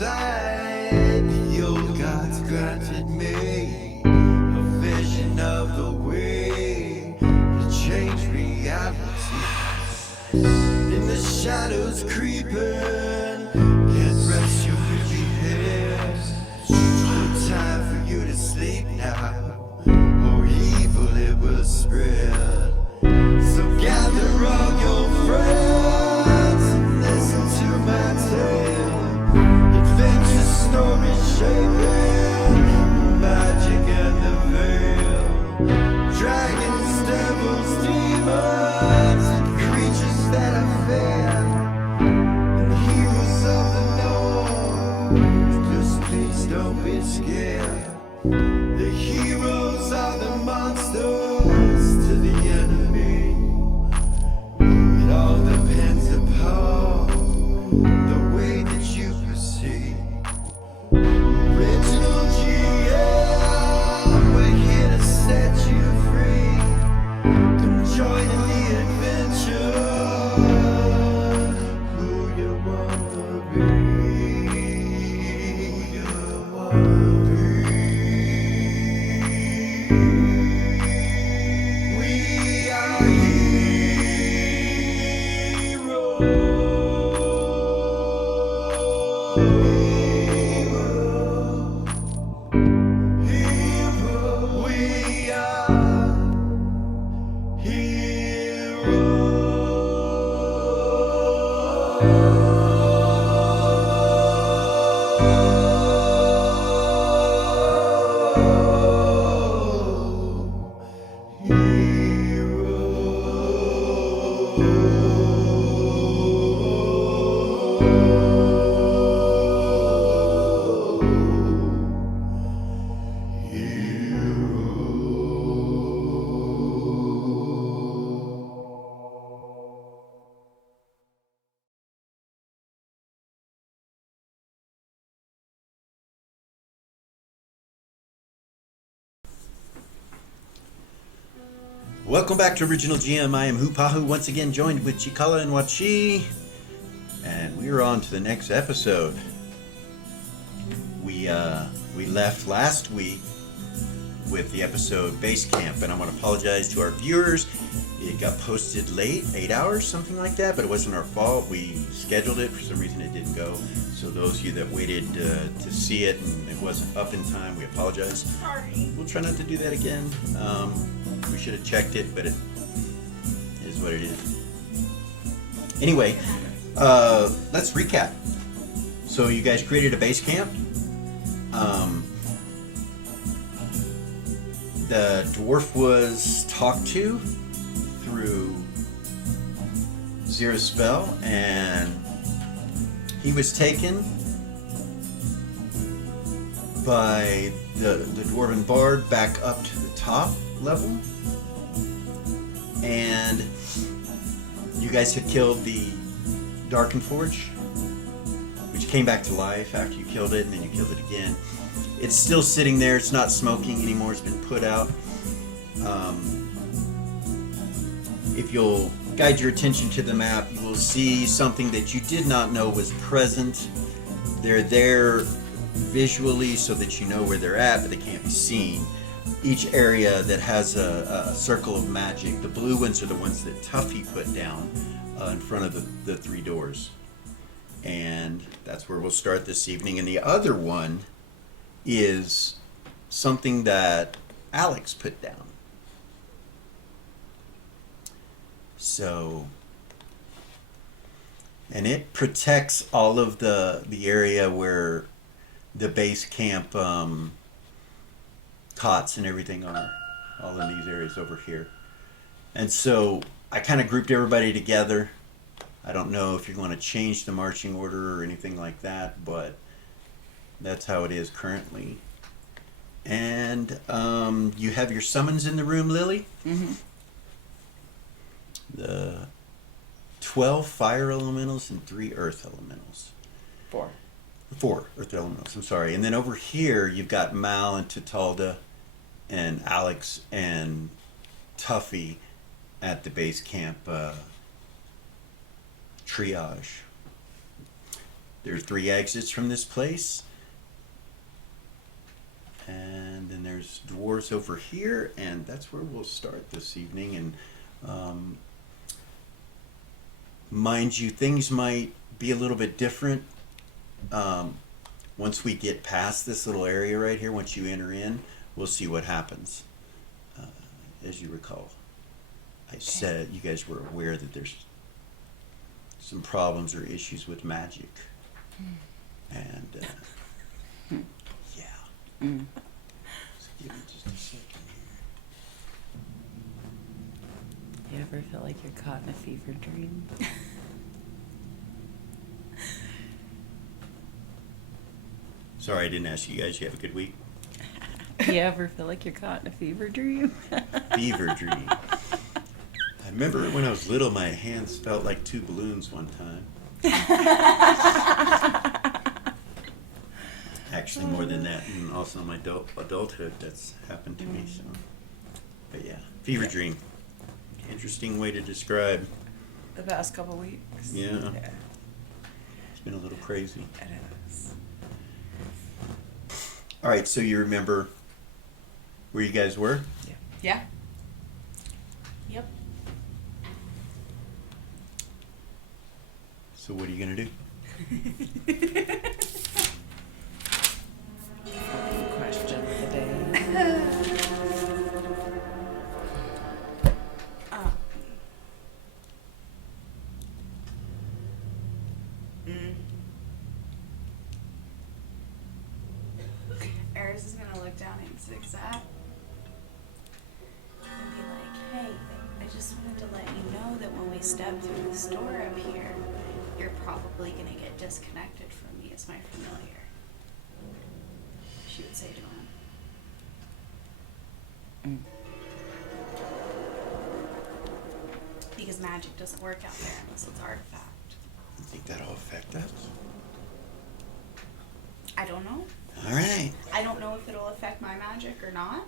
inside. The old gods granted me a vision of the way to change reality. In the shadows creeping, can't rest your weary head. No time for you to sleep now, or evil it will spread. So gather all your friends and listen to my tale. Adventure story shaping the magic and the veil. Dragons, devils, demons, and creatures that are fair, and heroes of the north. Just please don't be scared. The heroes are the monsters to the enemy. It all depends upon the way that you proceed. Original GM, we're here to set you free. Come join in the adventure. Who you wanna be? Who you wanna be? We are heroes. We are Welcome back to Original GM. I am Hupahu, once again joined with Cikala and Wachi, and we are on to the next episode. We left last week with the episode Base Camp, and I want to apologize to our viewers. It got posted late, 8 hours, something like that, but it wasn't our fault. We scheduled it, for some reason it didn't go. So those of you that waited to see it and it wasn't up in time, we apologize. Sorry. We'll try not to do that again. We should have checked it, but it is what it is. Anyway, let's recap. So you guys created a base camp. The dwarf was talked to through Zira's spell, and he was taken by the dwarven bard back up to the top level, and you guys had killed the Darken Forge, which came back to life after you killed it, and then you killed it again. It's still sitting there. It's not smoking anymore. It's been put out. If you'll guide your attention to the map, you will see something that you did not know was present. They're there visually so that you know where they're at, but they can't be seen. Each area that has a circle of magic, the blue ones are the ones that Tuffy put down in front of the three doors. And that's where we'll start this evening. And the other one is something that Alex put down. So, and it protects all of the area where the base camp cots and everything are, all in these areas over here. And so I kind of grouped everybody together. I don't know if you're going to change the marching order or anything like that, but that's how it is currently. And you have your summons in the room, Lily? Mm-hmm. The 12 fire elementals and 3 earth elementals. 4 earth elementals, I'm sorry. And then over here, you've got Mal and Tatalda and Alex and Tuffy at the base camp triage. There are 3 exits from this place. And then there's dwarves over here, and that's where we'll start this evening. And mind you, things might be a little bit different once we get past this little area right here. Once you enter in, we'll see what happens. As you recall, I said you guys were aware that there's some problems or issues with magic. And yeah. So give me just a second here. You ever feel like you're caught in a fever dream? Sorry, I didn't ask you guys. You have a good week? You ever feel like you're caught in a fever dream? Fever dream. I remember when I was little, my hands felt like 2 balloons one time. Actually, more than that, and also my adulthood, that's happened to me. So, but yeah, fever dream. Interesting way to describe. The past couple weeks. Yeah. It's been a little crazy. It is. All right, so you remember where you guys were? Yeah. Yep. So what are you gonna do? Question of the day. Eris is gonna look down at Zigzag and be like, "Hey, I just wanted to let you know that when we step through this door up here, you're probably gonna get disconnected from me as my familiar." She would say to him. Because magic doesn't work out there unless it's artifact. You think that'll affect us? I don't know. All right. I don't know if it'll affect my magic or not.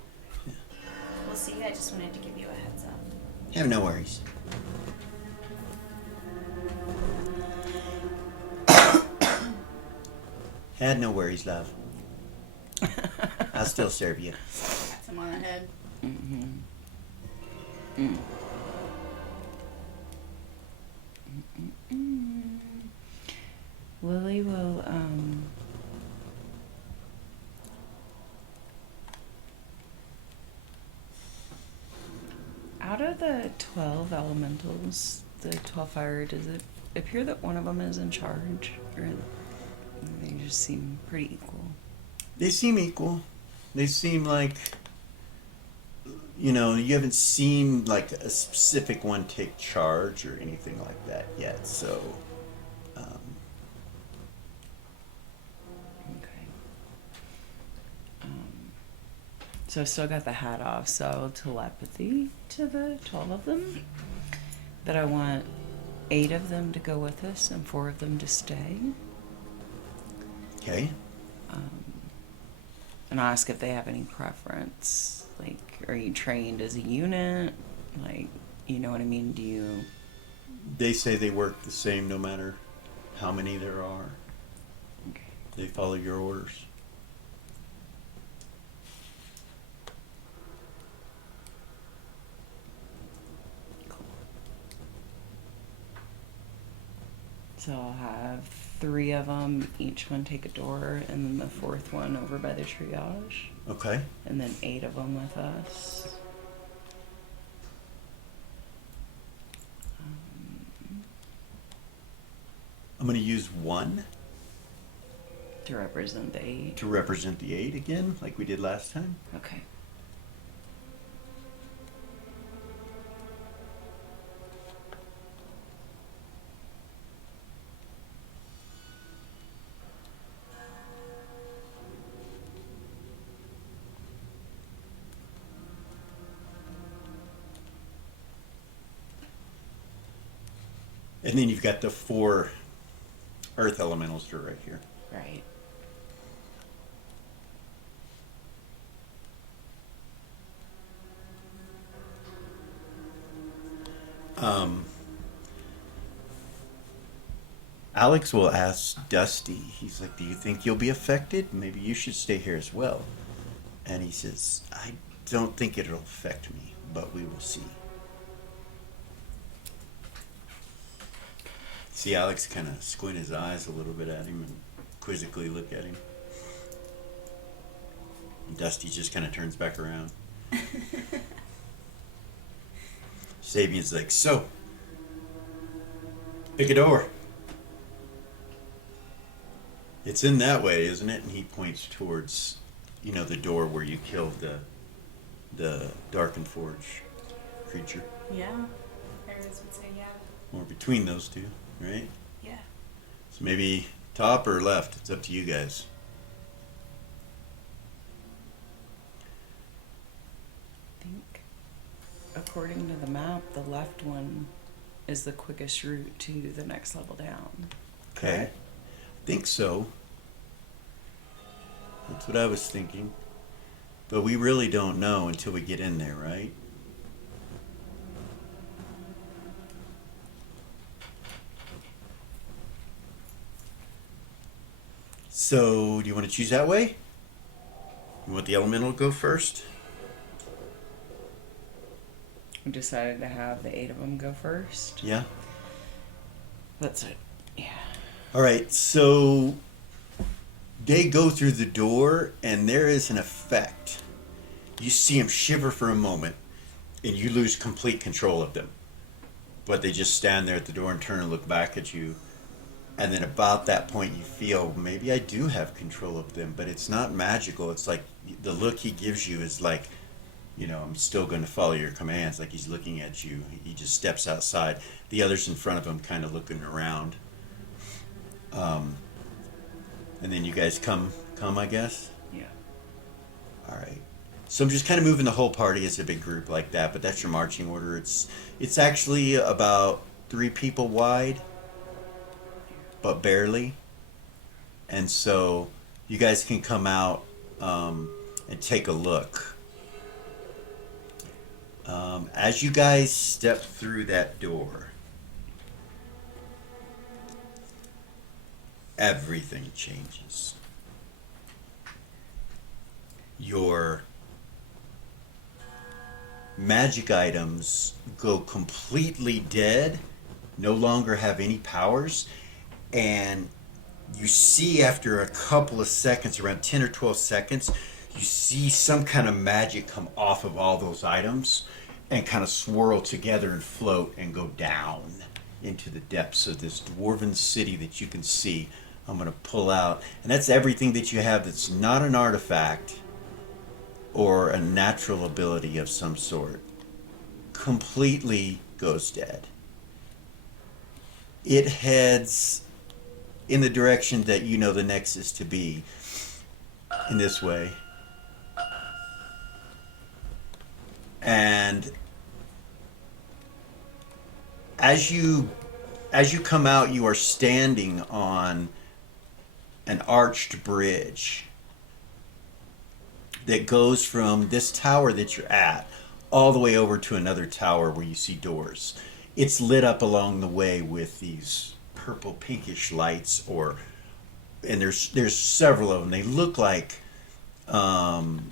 We'll see. I just wanted to give you a heads up. Have no worries. Had no worries, love. I'll still serve you. Pat him on the head. Lily will, out of the 12 elementals, the 12 fire, does it appear that one of them is in charge? Or they just seem pretty equal? They seem equal. They seem like, you know, you haven't seen like a specific one take charge or anything like that yet. So, Okay. So I still got the hat off, so telepathy to the 12 of them. But I want 8 of them to go with us and 4 of them to stay. okay. And I'll ask if they have any preference. Like, are you trained as a unit? Like, you know what I mean? Do you... They say they work the same no matter how many there are. Okay. They follow your orders. Cool. So I'll have 3 of them, each one take a door, and then the 4th one over by the triage. Okay. And then 8 of them with us. I'm going to use 1 To represent the 8. to represent the 8 again, like we did last time. Okay. And then you've got the 4 earth elementals that are right here. Right. Alex will ask Dusty, he's like, do you think you'll be affected? Maybe you should stay here as well. And he says, I don't think it'll affect me, but we will see. See Alex kind of squint his eyes a little bit at him and quizzically look at him. And Dusty just kind of turns back around. Sabian's like, so, pick a door. It's in that way, isn't it? And he points towards, the door where you killed the Darkened Forge creature. Yeah. Aries would say yeah. Or between those two, right? Yeah. So maybe top or left, it's up to you guys. I think, according to the map, the left one is the quickest route to the next level down. Okay. Correct? I think so. That's what I was thinking. But we really don't know until we get in there, right? So, do you want to choose that way? You want the elemental to go first? We decided to have the 8 of them go first. Yeah. That's it. Yeah. All right, so they go through the door, and there is an effect. You see them shiver for a moment, and you lose complete control of them. But they just stand there at the door and turn and look back at you. And then about that point, you feel, maybe I do have control of them, but it's not magical. It's like the look he gives you is like, I'm still going to follow your commands. Like he's looking at you. He just steps outside. The others in front of him kind of looking around. And then you guys come, I guess? Yeah. All right. So I'm just kind of moving the whole party as a big group like that, but that's your marching order. It's actually about 3 people wide, but barely. And so you guys can come out and take a look. As you guys step through that door, everything changes. Your magic items go completely dead, no longer have any powers, and you see after a couple of seconds, around 10 or 12 seconds, you see some kind of magic come off of all those items and kind of swirl together and float and go down into the depths of this dwarven city that you can see. I'm going to pull out, and that's everything that you have that's not an artifact or a natural ability of some sort. Completely goes dead. It heads in the direction that you know the Nexxus to be, in this way. And as you come out, you are standing on an arched bridge that goes from this tower that you're at all the way over to another tower where you see doors. It's lit up along the way with these purple pinkish lights, and there's several of them. They look like early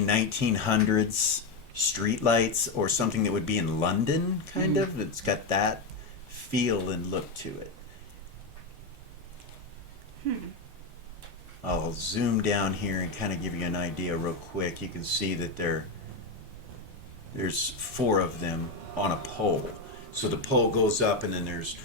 1900s street lights or something that would be in London, kind of. It's got that feel and look to it. I'll zoom down here and kind of give you an idea real quick. You can see that there's 4 of them on a pole. So the pole goes up, and then there's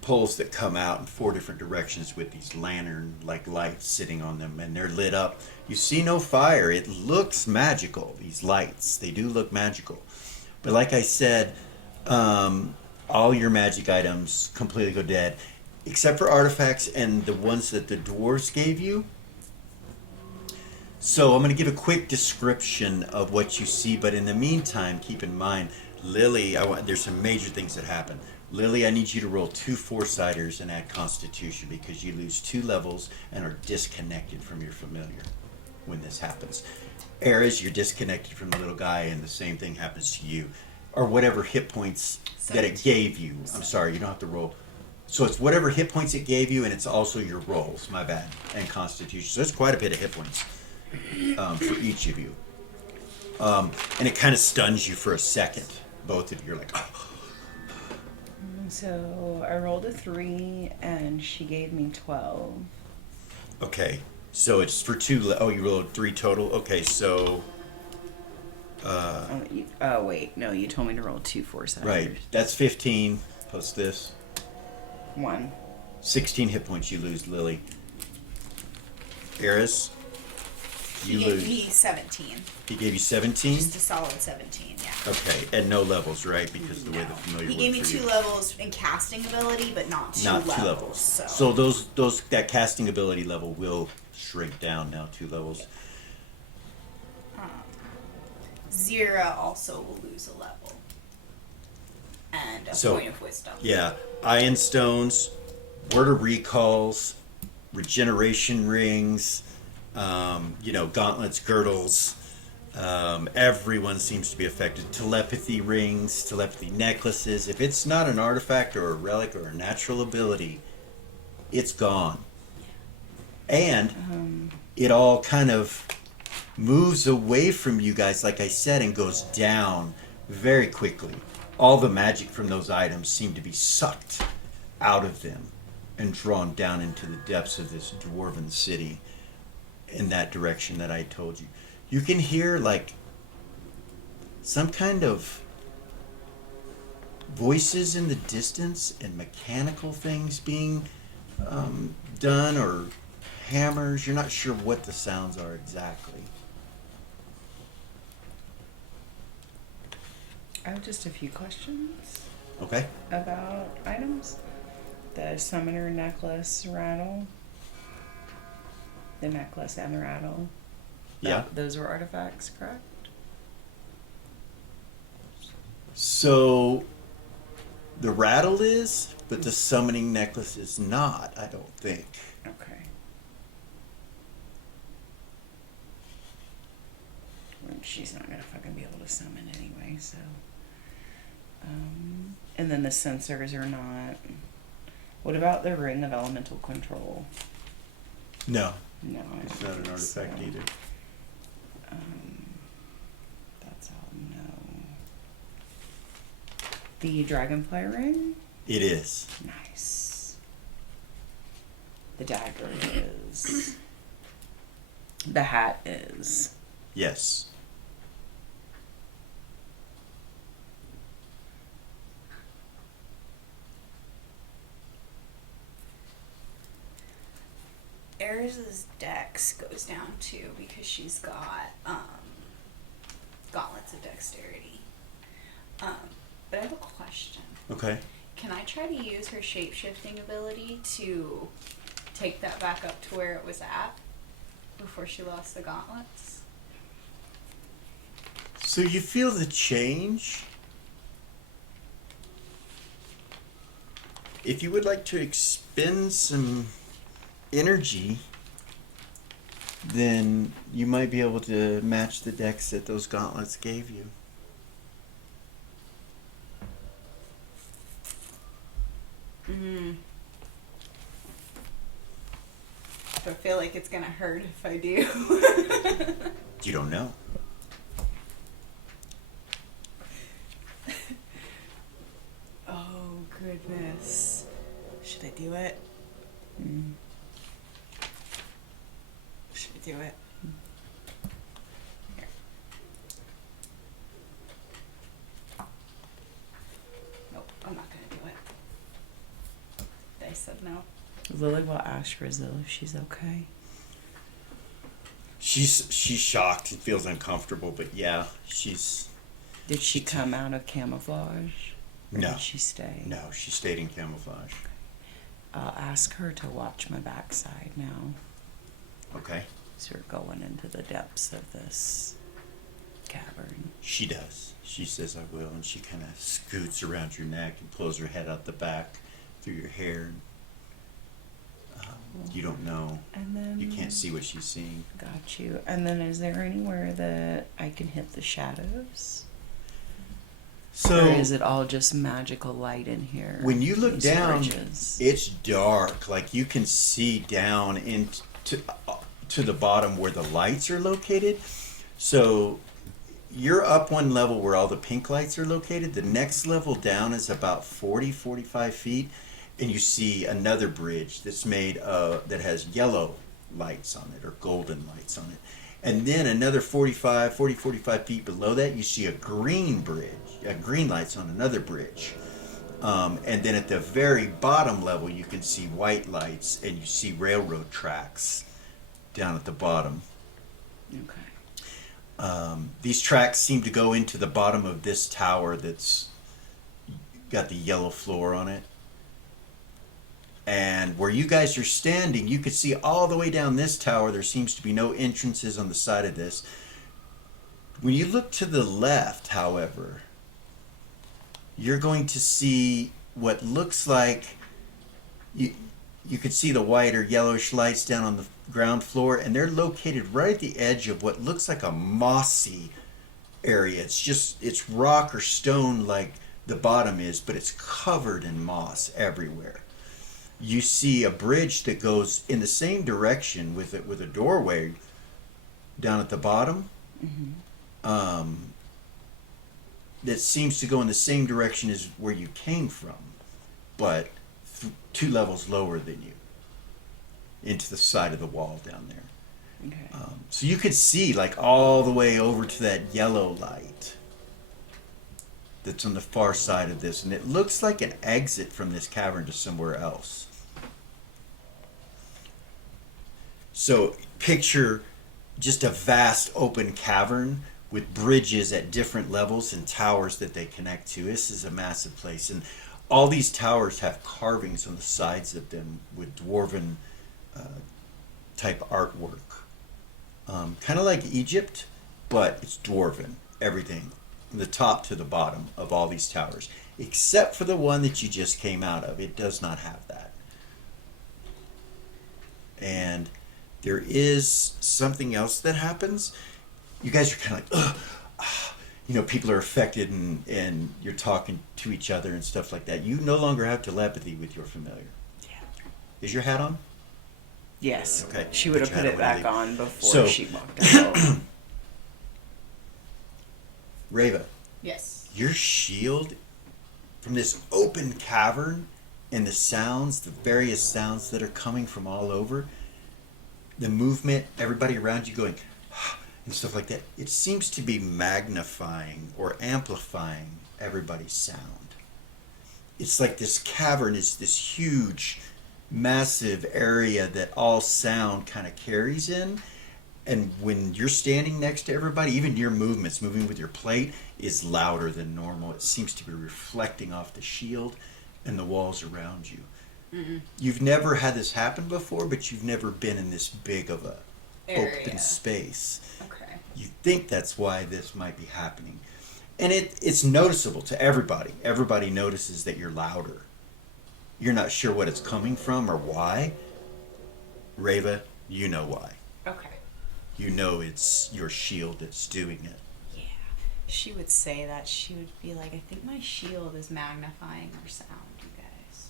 poles that come out in 4 different directions with these lantern-like lights sitting on them, and they're lit up. You see no fire. It looks magical, these lights. They do look magical. But like I said, all your magic items completely go dead, except for artifacts and the ones that the dwarves gave you. So I'm going to give a quick description of what you see, but in the meantime, keep in mind, Lily, there's some major things that happen. Lily, I need you to roll 2 4-siders and add Constitution, because you lose 2 levels and are disconnected from your familiar when this happens. Eris, you're disconnected from the little guy, and the same thing happens to you. Or whatever hit points that it gave you. I'm sorry, you don't have to roll. So it's whatever hit points it gave you, and it's also your rolls. My bad, and Constitution. So there's quite a bit of hit points for each of you, and it kind of stuns you for a second. Both of you are like, oh. So I rolled a 3, and she gave me 12. Okay. So it's for 2. Oh, you rolled 3 total. Okay, so Oh, wait, no, you told me to roll 2 4-siders. right, that's 15 plus this. 1. 16 hit points you lose, Lily. Eris, you He lose. gave me 17. He gave you 17? Just a solid 17, yeah. Okay, and no levels, right? Because of the way the familiar He works gave me for 2 you. levels in casting ability, but not 2 Not levels. 2 levels. So, those that casting ability level will shrink down now 2 levels. Zira also will lose a level. And a So, point of wisdom. Yeah, Iron Stones, Word of Recalls, Regeneration Rings, gauntlets, girdles. Everyone seems to be affected. Telepathy rings, telepathy necklaces. If it's not an artifact or a relic or a natural ability, it's gone. And it all kind of moves away from you guys, like I said, and goes down very quickly. All the magic from those items seem to be sucked out of them and drawn down into the depths of this dwarven city in that direction that I told you. You can hear like some kind of voices in the distance and mechanical things being done, or hammers. You're not sure what the sounds are exactly. I have just a few questions Okay. about items. The summoner necklace rattle. The necklace and the rattle. Yeah. Those were artifacts, correct? So the rattle is, but the summoning necklace is not, I don't think. Okay. Well, she's not gonna fucking be able to summon anyway, so. And then the sensors are not. What about the ring of elemental control? No, No, I it's don't not an think artifact so. either. That's all no. The dragonfly ring? It is. Nice. The dagger is. The hat is. Yes. Eris's dex goes down too because she's got gauntlets of dexterity. But I have a question. Okay. Can I try to use her shape-shifting ability to take that back up to where it was at before she lost the gauntlets? So you feel the change? If you would like to expend some energy, then you might be able to match the dex that those gauntlets gave you. I feel like it's gonna hurt if I do. You don't know. Oh goodness. Should I do it? Should I do it? Here. Nope, I'm not gonna do it. They said no. Lily will ask Rizzo if she's okay. She's shocked and feels uncomfortable, but yeah, she's Did she come out of camouflage? Or No. Did she stay? no, she stayed in camouflage. I'll ask her to watch my backside now. Okay. So we're going into the depths of this cavern. She does. She says I will, and she kind of scoots around your neck and pulls her head out the back through your hair. You don't know. And then You can't see what she's seeing. Got you. And then is there anywhere that I can hit the shadows? So or is it all just magical light in here? when you look These down, bridges? it's dark. Like you can see down into to the bottom where the lights are located. So you're up one level where all the pink lights are located. The next level down is about 45 feet, and you see another bridge that's made that has yellow lights on it or golden lights on it. And then another 45 feet below that, you see a green bridge, green lights on another bridge. And then at the very bottom level, you can see white lights, and you see railroad tracks down at the bottom. Okay. These tracks seem to go into the bottom of this tower that's got the yellow floor on it. And where you guys are standing, you can see all the way down this tower. There seems to be no entrances on the side of this. When you look to the left, however, you're going to see what looks like you could see the white or yellowish lights down on the ground floor, and they're located right at the edge of what looks like a mossy area. It's rock or stone like the bottom is, but it's covered in moss everywhere. You see a bridge that goes in the same direction with a doorway down at the bottom. Mm-hmm. That seems to go in the same direction as where you came from, but 2 levels lower than you, into the side of the wall down there. Okay. So you could see like all the way over to that yellow light that's on the far side of this, and it looks like an exit from this cavern to somewhere else. So picture just a vast open cavern with bridges at different levels and towers that they connect to. This is a massive place, and all these towers have carvings on the sides of them with dwarven type artwork. Kind of like Egypt, but it's dwarven, everything, from the top to the bottom of all these towers, except for the one that you just came out of. It does not have that. And there is something else that happens. You guys are kind of like, ugh, people are affected, and you're talking to each other and stuff like that. You no longer have telepathy with your familiar. Yeah. Is your hat on? Yes. Okay. She would have Put put your it hat on back when on before So- she walked out. Reva, Yes. your shield from this open cavern and the sounds, the various sounds that are coming from all over, the movement, everybody around you going and stuff like that, it seems to be magnifying or amplifying everybody's sound. It's like this cavern is this huge, massive area that all sound kind of carries in. And when you're standing next to everybody, even your movements, moving with your plate, is louder than normal. It seems to be reflecting off the shield and the walls around you. Mm-mm. You've never had this happen before, but you've never been in this big of a Area. open space. Okay. You think that's why this might be happening. And it's noticeable to everybody. Everybody notices that you're louder. You're not sure what it's coming from or why. Reva, you know why. Okay. You know it's your shield that's doing it. Yeah. She would say that. She would be like, I think my shield is magnifying our sound, you guys.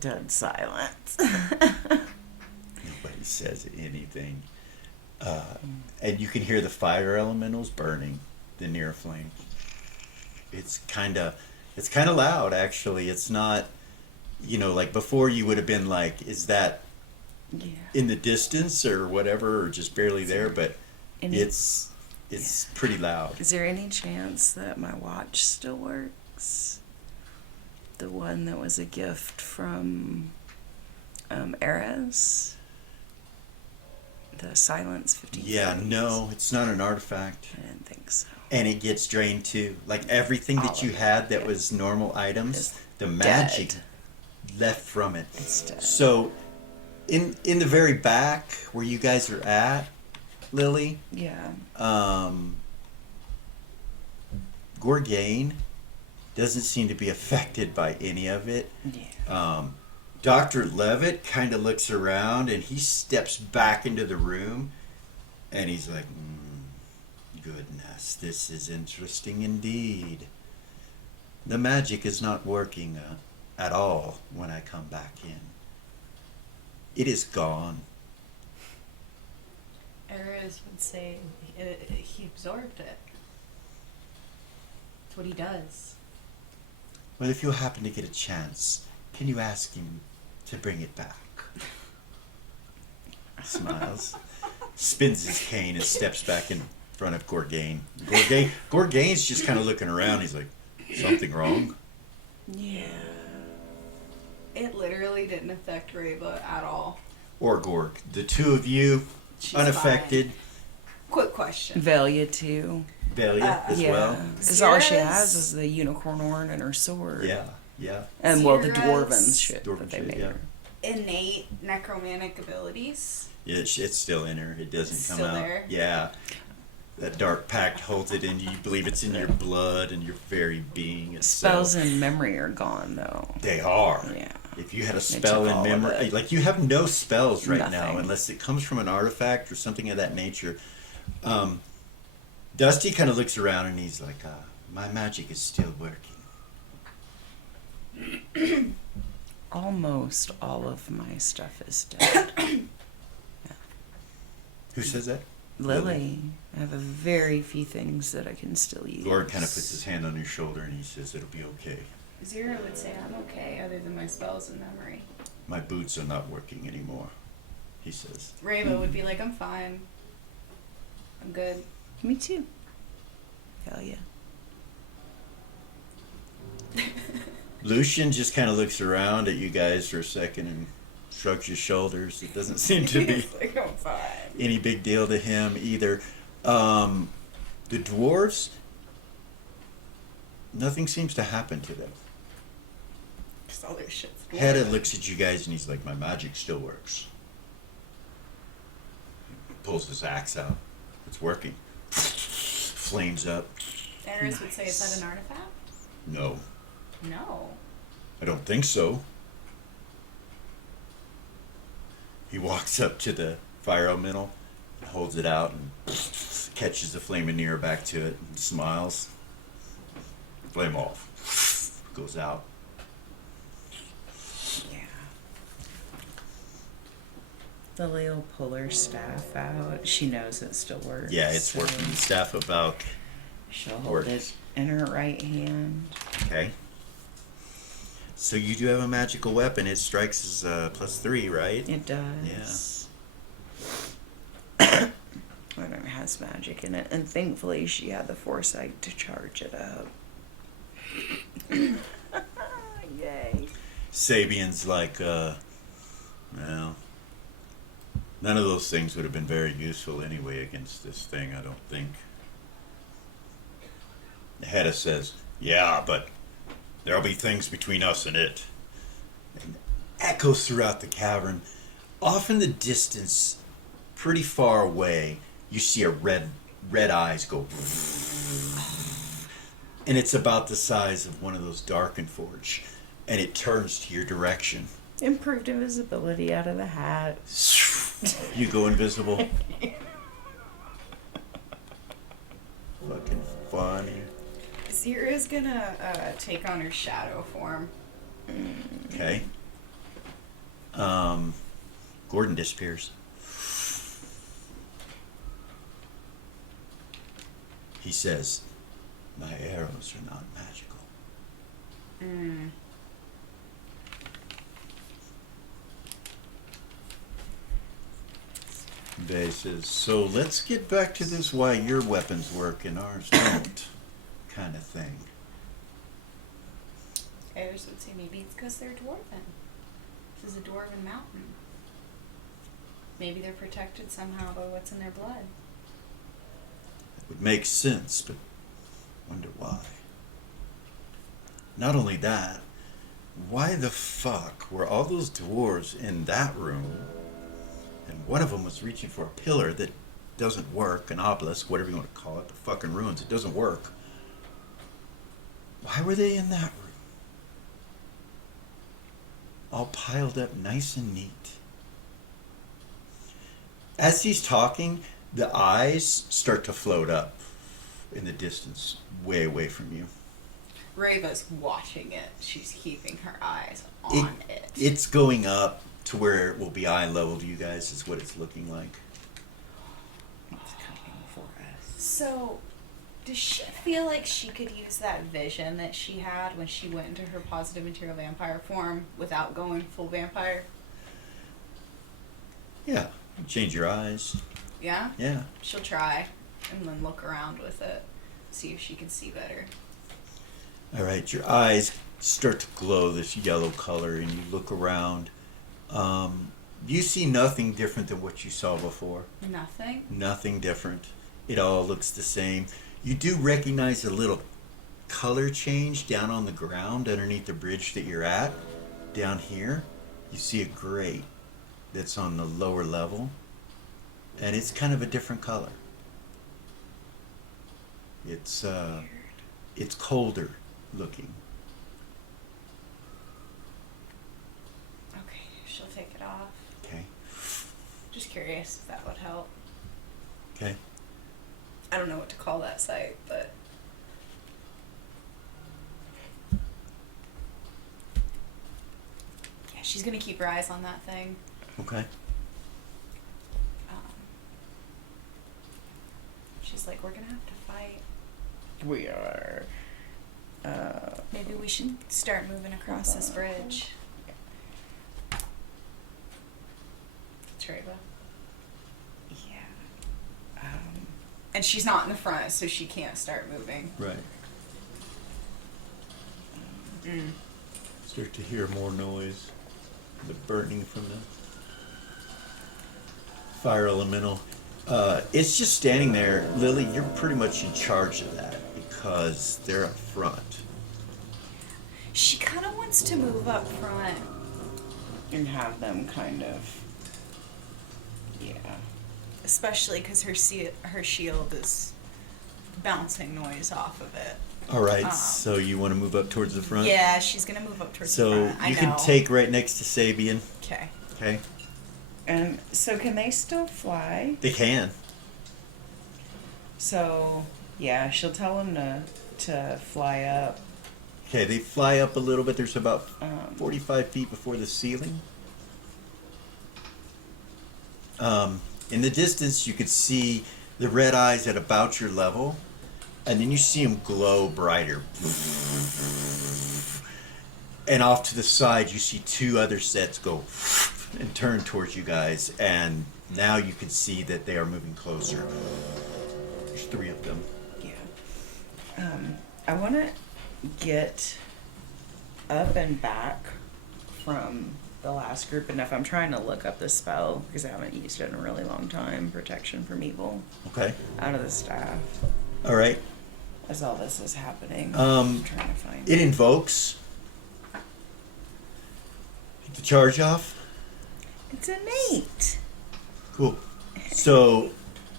Dead silence. Nobody says anything. And you can hear the fire elementals burning the near flame. It's kind of loud, actually. It's not, like before you would have been like, is that Yeah. in the distance or whatever, or just barely there? But Any- it's pretty loud. Is there any chance that my watch still works? The one that was a gift from Eras? The Silence 15. Yeah, no, it's not an artifact. I didn't think so. And it gets drained too. Like everything All that of you it, had that yeah. was normal items, It's the magic dead. left from it. It's dead. So, in the very back where you guys are at, Lily, Yeah. Gorgain doesn't seem to be affected by any of it. Yeah. Dr. Levitt kind of looks around and he steps back into the room And he's like, goodness, this is interesting indeed. The magic is not working at all when I come back in. It is gone. Eris would say he absorbed it. That's what he does. Well, if you happen to get a chance, can you ask him to bring it back? Smiles. Spins his cane and steps back in front of Gorgain. Gorgain's just kind of looking around. He's like, something wrong? Yeah. It literally didn't affect Reba at all. Or Gorg. The two of you, She's unaffected. fine. Quick question. Velia too. Velia as well. Because all she Sierra's- has is the unicorn horn and her sword. Yeah, yeah. And well, the Sierra's- dwarven shit Dwarven that they shit, made yeah. her. Innate necromantic abilities. Yeah, it's still in her. It doesn't It's come still out. there? Yeah. That dark pact holds it in you. You believe it's in your blood and your very being itself. Spells and memory are gone though. They are. Yeah. If you had a They spell took in all of memory, it. like you have no spells right now Nothing. unless it comes from an artifact or something of that nature. Dusty kind of looks around and he's like, my magic is still working. Almost all of my stuff is dead. Who says that? Lily. I have a very few things that I can still use. Lord kind of puts his hand on your shoulder and he says, it'll be okay. Zero would say I'm okay, other than my spells and memory. My boots are not working anymore, he says. Reba would be like, I'm fine. I'm good. Me too. Hell yeah. Lucian just kind of looks around at you guys for a second and shrugs his shoulders. It doesn't seem to be He's like, I'm fine. any big deal to him either. The dwarves, nothing seems to happen to them. Because all their shit's Hedda looks at you guys and he's like, my magic still works. He pulls his axe out. It's working. Flames up. Eris would say, is that an artifact? No, No. I don't think so. He walks up to the fire elemental and holds it out and catches the flaming near back to it and smiles. Flame off. Goes out. Yeah. Lily will pull her staff out. She knows it still works. Yeah, it's so working. The staff about. She'll hold Works. it in her right hand. Okay. So you do have a magical weapon. It strikes as +3, right? It does. And it has magic in it. And thankfully she had the foresight to charge it up. Yay. Sabian's like, well, none of those things would have been very useful anyway against this thing, I don't think. Hedda says, yeah, but there'll be things between us and it. And echoes throughout the cavern. Off in the distance, pretty far away, you see a red eyes go. And it's about the size of one of those Darken Forge. And it turns to your direction. Improved invisibility out of the hat. You go invisible. Fucking funny. Zira's gonna take on her shadow form. Okay. Gordon disappears. He says, my arrows are not magical. Bay says, so let's get back to this why your weapons work and ours don't kind of thing. Eris would say maybe it's because they're dwarven. This is a dwarven mountain. Maybe they're protected somehow by what's in their blood. It would make sense, but wonder why. Not only that, why the fuck were all those dwarves in that room and one of them was reaching for a pillar that doesn't work, an obelisk, whatever you want to call it, the fucking ruins, it doesn't work. Why were they in that room? All piled up nice and neat. As he's talking, The eyes start to float up in the distance, way away from you. Rava's watching it. She's keeping her eyes on it. It's going up to where it will be eye level to you guys, is what it's looking like. It's coming for us. So, does she feel like she could use that vision that she had when she went into her positive material vampire form without going full vampire? Yeah. Change your eyes. Yeah? Yeah. She'll try and then look around with it, see if she can see better. All right, your eyes start to glow this yellow color, and you look around. You see nothing different than what you saw before. Nothing? Nothing different. It all looks the same. You do recognize a little color change down on the ground underneath the bridge that you're at. Down here, you see a grate that's on the lower level, and it's kind of a different color. It's colder looking. Okay, she'll take it off. Okay. Just curious if that would help. Okay. I don't know what to call that sight, but... yeah, she's gonna keep her eyes on that thing. Okay. She's like, we're gonna have to fight. We are. Maybe we should start moving across this bridge. Treva. Yeah. And she's not in the front, so she can't start moving. Right. Mm. Start to hear more noise. The burning from the fire elemental. It's just standing there. Lily, you're pretty much in charge of that because they're up front. She kind of wants to move up front. And have them kind of. Yeah. Especially because her shield is bouncing noise off of it. All right, so you want to move up towards the front? Yeah, she's going to move up towards the So front. you can take right next to Sabian. Okay. Okay. And so can they still fly? They can. So yeah, she'll tell them to fly up. Okay, they fly up a little bit. There's about 45 feet before the ceiling. In the distance, you could see the red eyes at about your level, and then you see them glow brighter. And off to the side, you see two other sets go and turn towards you guys, and now you can see that they are moving closer. There's three of them. Yeah. I want to get up and back from the last group enough. I'm trying to look up this spell because I haven't used it in a really long time. Protection from evil. Okay. Out of the staff. All right. As all this is happening. I'm trying to find It invokes. Get the charge off. It's innate. Cool. So,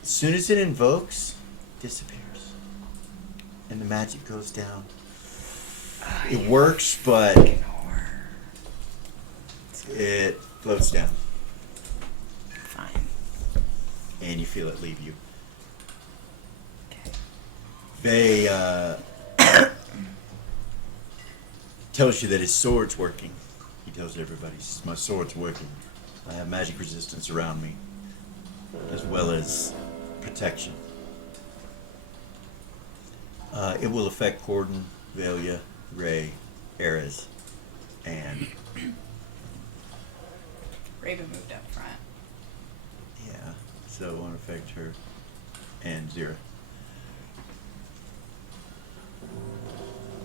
as soon as it invokes, it disappears. And the magic goes down. It works, but it floats down. Fine. And you feel it leave you. Okay. They, tells you that his sword's working. He tells everybody, my sword's working. I have magic resistance around me, as well as protection. It will affect Corden, Velia, Ray, Ares, and Raven moved up front. yeah, so it won't affect her and Zira.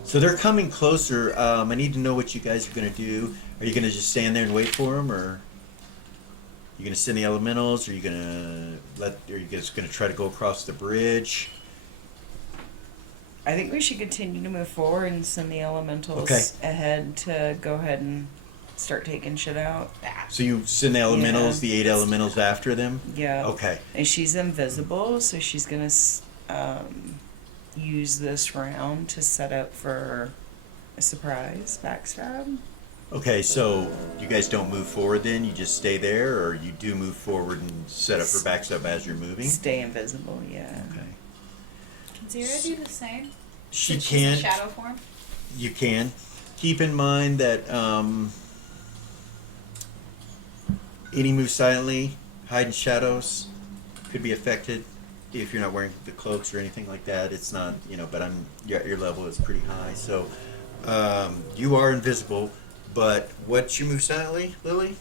So they're coming closer. I need to know what you guys are gonna do. Are you gonna just stand there and wait for them, or you gonna send the elementals? Or are you just gonna try to go across the bridge? I think we should continue to move forward and send the elementals Okay. ahead to go ahead and start taking shit out. So you send the elementals, Yeah. the 8 elementals after them? Yeah. Okay. And she's invisible, so she's gonna use this round to set up for a surprise backstab. Okay, so you guys don't move forward then? You just stay there, or you do move forward and set up for backs up as you're moving? Stay invisible, yeah. Okay. Can Zira do the same? She Since she's can. in shadow form? You can. Keep in mind that any move silently, hide in shadows, could be affected if you're not wearing the cloaks or anything like that. It's not, but your level is pretty high. So you are invisible, but what's your move silently, Lily?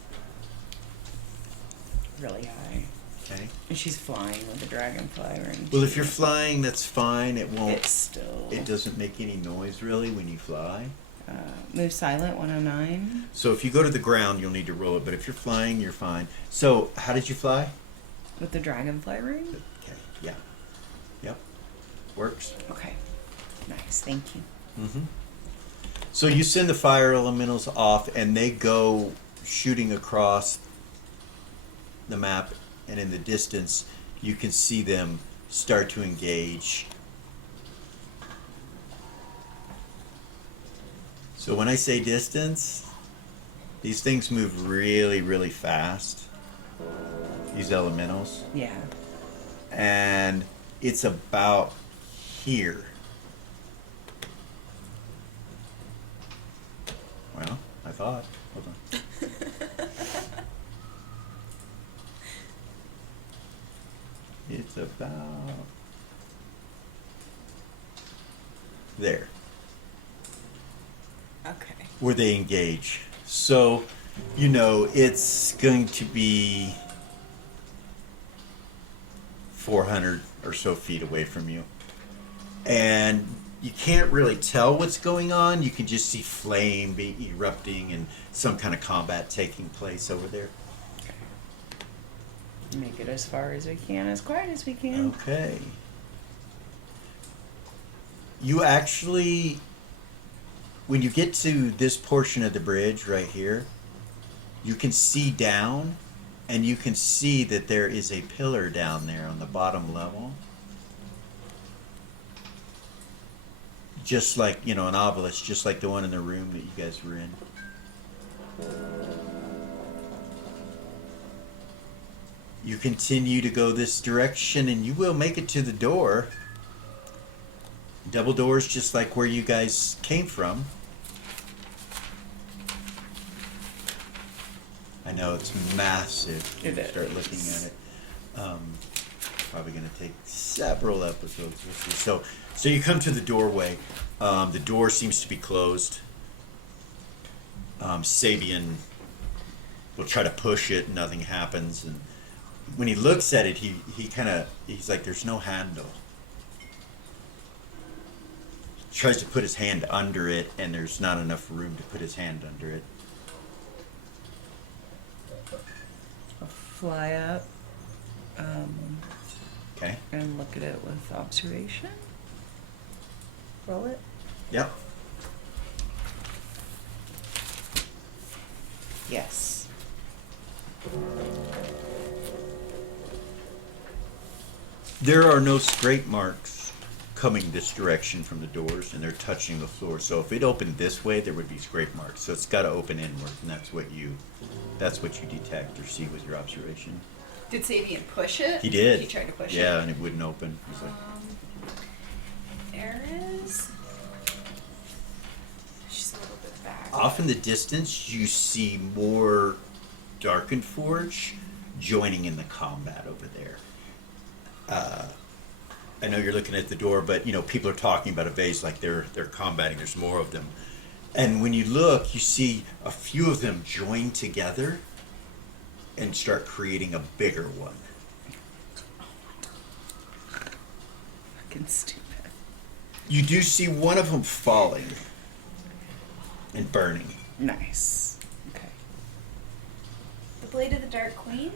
Really high. Okay. And she's flying with the dragonfly range. Well, if you're flying, that's fine. It won't. It's still. It doesn't make any noise really when you fly. Move silent 109. So if you go to the ground, you'll need to roll it. But if you're flying, you're fine. So how did you fly? With the dragonfly ring? Okay. Yeah. Yep. Works. Okay. Nice, thank you. Mm-hmm. So you send the fire elementals off, and they go shooting across the map, and in the distance, you can see them start to engage. So when I say distance, these things move really, really fast. These elementals. Yeah. And it's about here. Well, I thought. Hold on. It's about there, Okay. where they engage. So, it's going to be 400 or so feet away from you. And you can't really tell what's going on. You can just see flame erupting and some kind of combat taking place over there. Make it as far as we can, as quiet as we can. Okay. You actually, when you get to this portion of the bridge right here, you can see down, and you can see that there is a pillar down there on the bottom level. Just like, an obelisk, just like the one in the room that you guys were in. You continue to go this direction, and you will make it to the door. Double doors, just like where you guys came from. I know it's massive. It You start is. looking at it. Probably going to take several episodes. We'll see. So you come to the doorway. The door seems to be closed. Sabian will try to push it. Nothing happens, and when he looks at it, he's like, there's no handle. Tries to put his hand under it, and there's not enough room to put his hand under it. I'll fly up Okay? and look at it with observation. Roll it. Yep. Yes. There are no scrape marks coming this direction from the doors, and they're touching the floor. So if it opened this way, there would be scrape marks. So it's got to open inward, and that's what you detect or see with your observation. Did Sabian push it? He did. He tried to push it. Yeah, and it wouldn't open. He's like, Eris. She's a little bit back. off in the distance, you see more Darkened Forge joining in the combat over there. I know you're looking at the door, but people are talking about a vase like they're combating. There's more of them, and when you look, you see a few of them join together and start creating a bigger one. Fucking stupid. You do see one of them falling and burning. Nice. Okay. The Blade of the Dark Queen?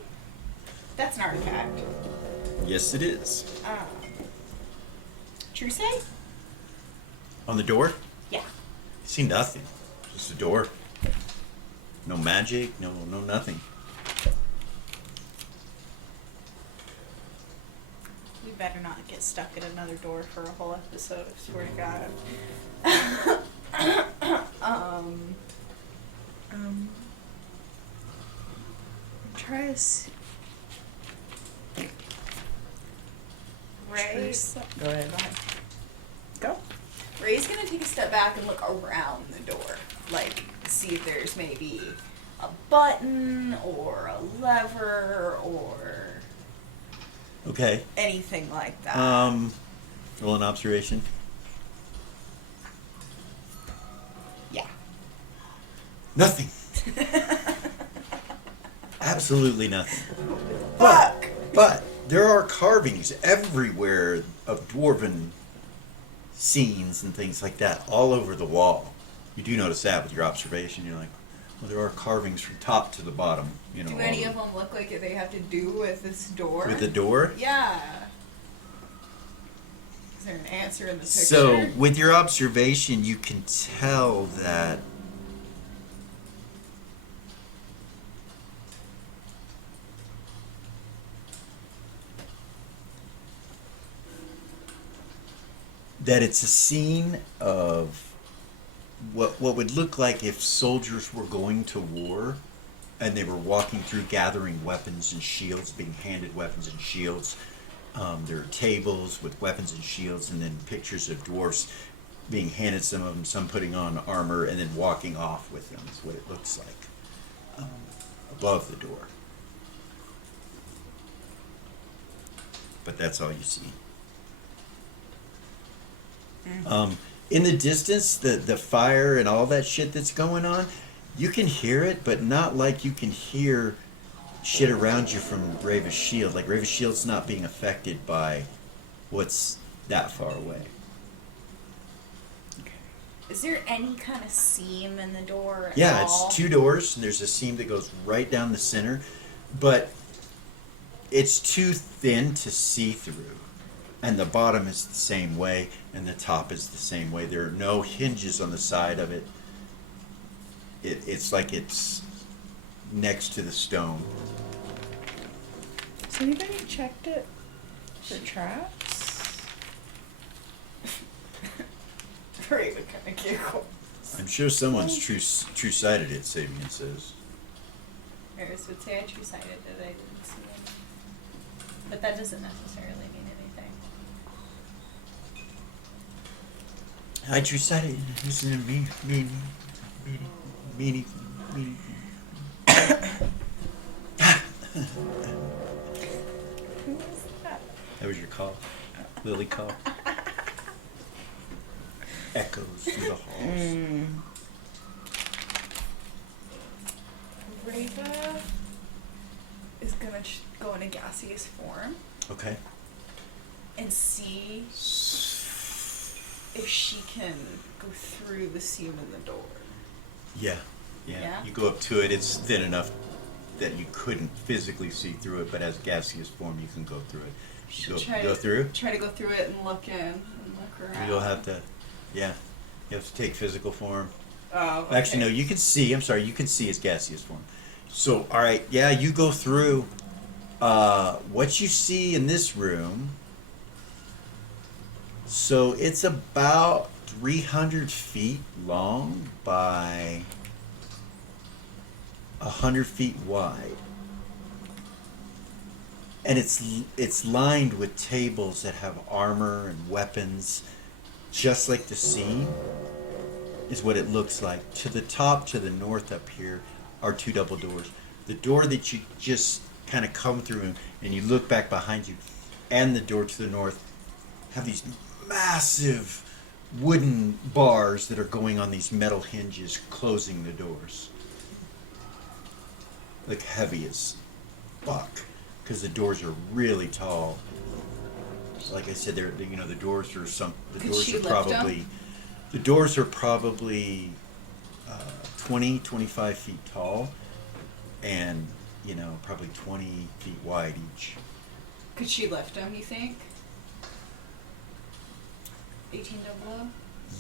That's an artifact. Yes, it is. True say? On the door, Yeah. you see nothing. Just a door. No magic. No nothing. We better not get stuck at another door for a whole episode, I swear to God. try a Ray, Go ahead. Go. Ray's gonna take a step back and look around the door, like see if there's maybe a button or a lever or Okay. anything like that. Roll an observation. Yeah. Nothing. Absolutely nothing. Fuck! But there are carvings everywhere of dwarven scenes and things like that all over the wall. You do notice that with your observation. You're like, well, there are carvings from top to the bottom. You know. Do all any over. of them look like they have to do with this door? With the door? Yeah. Is there an answer in the picture? So, with your observation, you can tell that it's a scene of what would look like if soldiers were going to war and they were walking through gathering weapons and shields, being handed weapons and shields. There are tables with weapons and shields, and then pictures of dwarfs being handed some of them, some putting on armor, and then walking off with them is what it looks like above the door. But that's all you see. In the distance, the fire and all that shit that's going on, you can hear it, but not like you can hear shit around you from Rave's shield. Like Rave's shield's not being affected by what's that far away. Is there any kind of seam in the door at Yeah, all? it's two doors, and there's a seam that goes right down the center, but it's too thin to see through. And the bottom is the same way, and the top is the same way. There are no hinges on the side of it. It's like it's next to the stone. Has anybody checked it for traps? Ray would kind of giggle. I'm sure someone's true-sighted it, Sabian says. Eris would say I true-sighted it, I didn't see it. But that doesn't necessarily mean anything. I true-sighted it. Isn't it meanie. Who was that? That was your call. Lily call. Echoes through the halls. Rava is gonna go in a gaseous form Okay. and see if she can go through the seam in the door. Yeah. Yeah? You go up to it. It's thin enough that you couldn't physically see through it, but as gaseous form, you can go through it. She'll Go through? Try to go through it and look in and look around. You'll have to, yeah. You have to take physical form. Oh, okay. Actually, no, you can see. I'm sorry, you can see its gaseous form. So, all right, yeah, you go through. What you see in this room. So it's about 300 feet long by 100 feet wide. And it's lined with tables that have armor and weapons, just like the scene is what it looks like. To the top, to the north up here, are two double doors. The door that you just kind of come through and you look back behind you, and the door to the north have these massive wooden bars that are going on these metal hinges, closing the doors. Like heavy as fuck, because the doors are really tall. Like I said, the doors are Could she lift them? The doors are probably 20, 25 feet tall, and probably 20 feet wide each. Could she lift them, you think? 1800?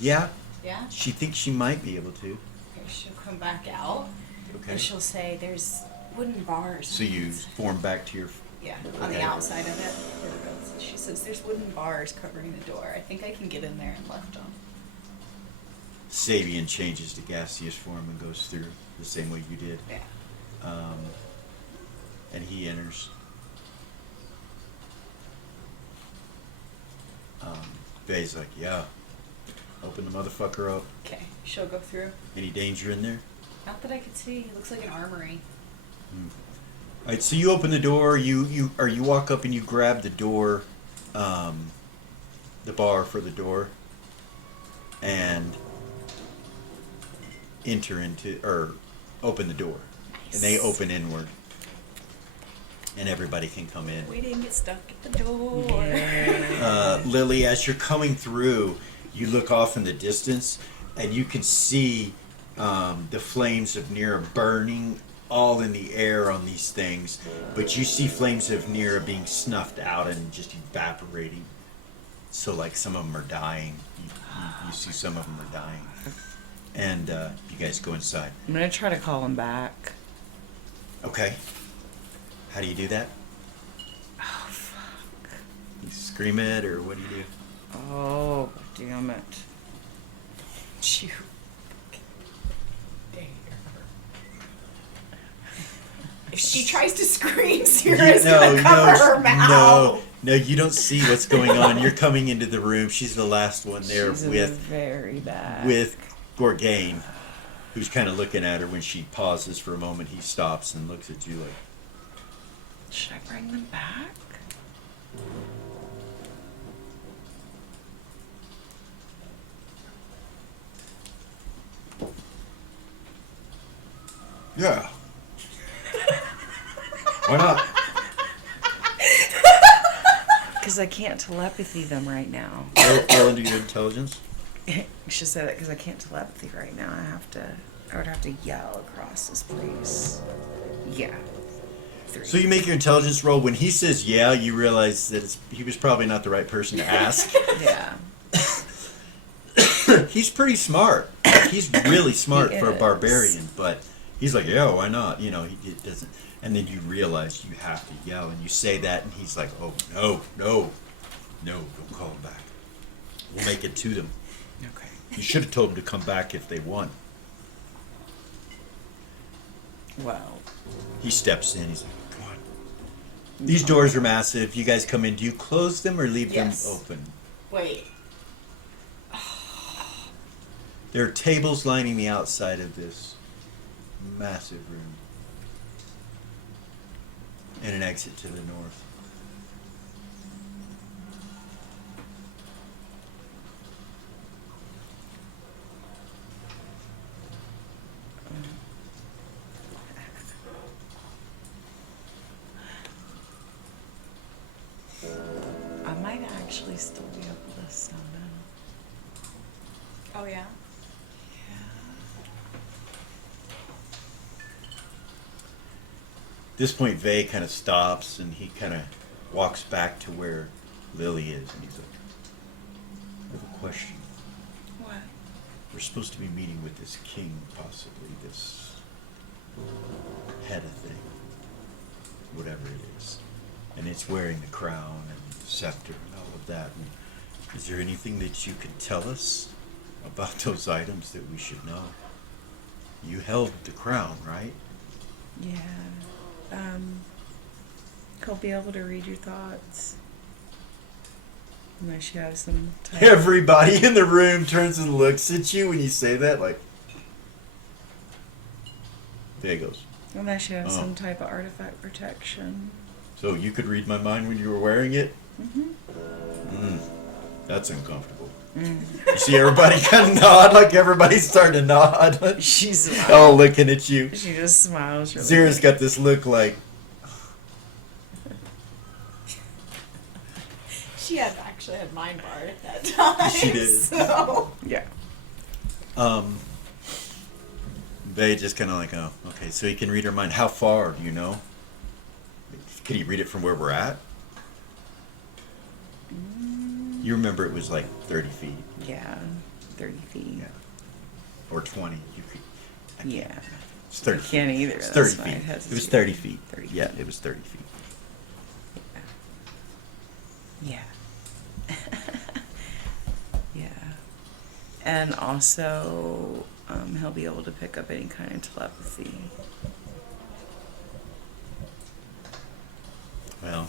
Yeah, Yeah? she thinks she might be able to. Okay, she'll come back out. Okay. And she'll say, there's wooden bars. So you form back to your. Yeah, on the Okay. outside of it. There it goes. She says, there's wooden bars covering the door. I think I can get in there and lift them. Sabian changes to gaseous form and goes through the same way you did. Yeah. and he enters. Vay's like, yeah. Open the motherfucker up. Okay, she'll go through. Any danger in there? Not that I could see. It looks like an armory. All right, so you open the door. You walk up and you grab the door, the bar for the door, and enter into or open the door, and they open inward, and everybody can come in. We didn't get stuck at the door. Lily, as you're coming through, you look off in the distance, and you can see the flames of Nira burning all in the air on these things, but you see flames of Nira being snuffed out and just evaporating. So, like, some of them are dying. You see some of them are dying. And you guys go inside. I'm gonna try to call him back. Okay. How do you do that? Oh, fuck. You scream it, or what do you do? Oh, damn it. You dare. If she tries to scream, Sarah's gonna cover her mouth. No, you don't see what's going on. You're coming into the room. She's the last one there She's in the very bad. with Gorgain, who's kind of looking at her. When she pauses for a moment, he stops and looks at you like, Should I bring them back? yeah. Why not? Because I can't telepathy them right now. Roll into your intelligence. You should say that because I can't telepathy right now. I would have to yell across this place. Yeah. 3. So you make your intelligence roll. When he says yeah, you realize that he was probably not the right person to ask. Yeah. He's pretty smart. He's really smart He for a is. barbarian, but he's like, yeah, why not? You know, he doesn't. And then you realize you have to yell, and you say that, and he's like, oh, no, don't call him back. We'll make it to them. Okay. You should have told them to come back if they won. Well. He steps in. He's like, come on. These doors are massive. You guys come in. Do you close them or leave Yes. them open? Wait. There are tables lining the outside of this massive room. And an exit to the north. I might actually still be able to summon. Oh yeah. At this point, Vay kind of stops and he kind of walks back to where Lily is, and he's like, I have a question. What? We're supposed to be meeting with this king, possibly, this head of thing, whatever it is. And it's wearing the crown and the scepter and all of that. And is there anything that you could tell us about those items that we should know? You held the crown, right? Yeah. He'll be able to read your thoughts. Unless you have some type Everybody in the room turns and looks at you when you say that, like, there he goes. Unless you have Oh. some type of artifact protection. So you could read my mind when you were wearing it? Mm-hmm. That's uncomfortable. You see everybody kind of nod, like everybody's starting to nod. She smiles. All looking at you. She just smiles really Zira's big. got this look like, She actually had mind bar at that time. She did. So. Yeah. Vay just kind of like, oh, okay, so he can read her mind. How far, do you know? Can he read it from where we're at? You remember it was like 30 feet. Yeah. 30 feet. Yeah. Or 20. You could, Yeah. it's 30 I can't either. It's That's 30 why feet. I It was hesitated. 30 feet. 30 Yeah, feet. it was 30 feet. Yeah. Yeah. And also, he'll be able to pick up any kind of telepathy. Well,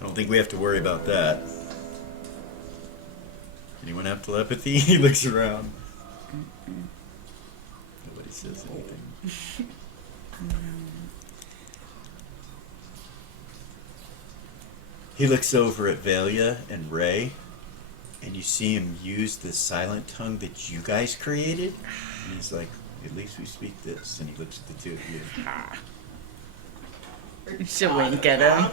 I don't think we have to worry about that. Anyone have telepathy? He looks around. Nobody says anything. He looks over at Velia and Ray, and you see him use the silent tongue that you guys created. And he's like, at least we speak this. And he looks at the two of you. You should wink at him.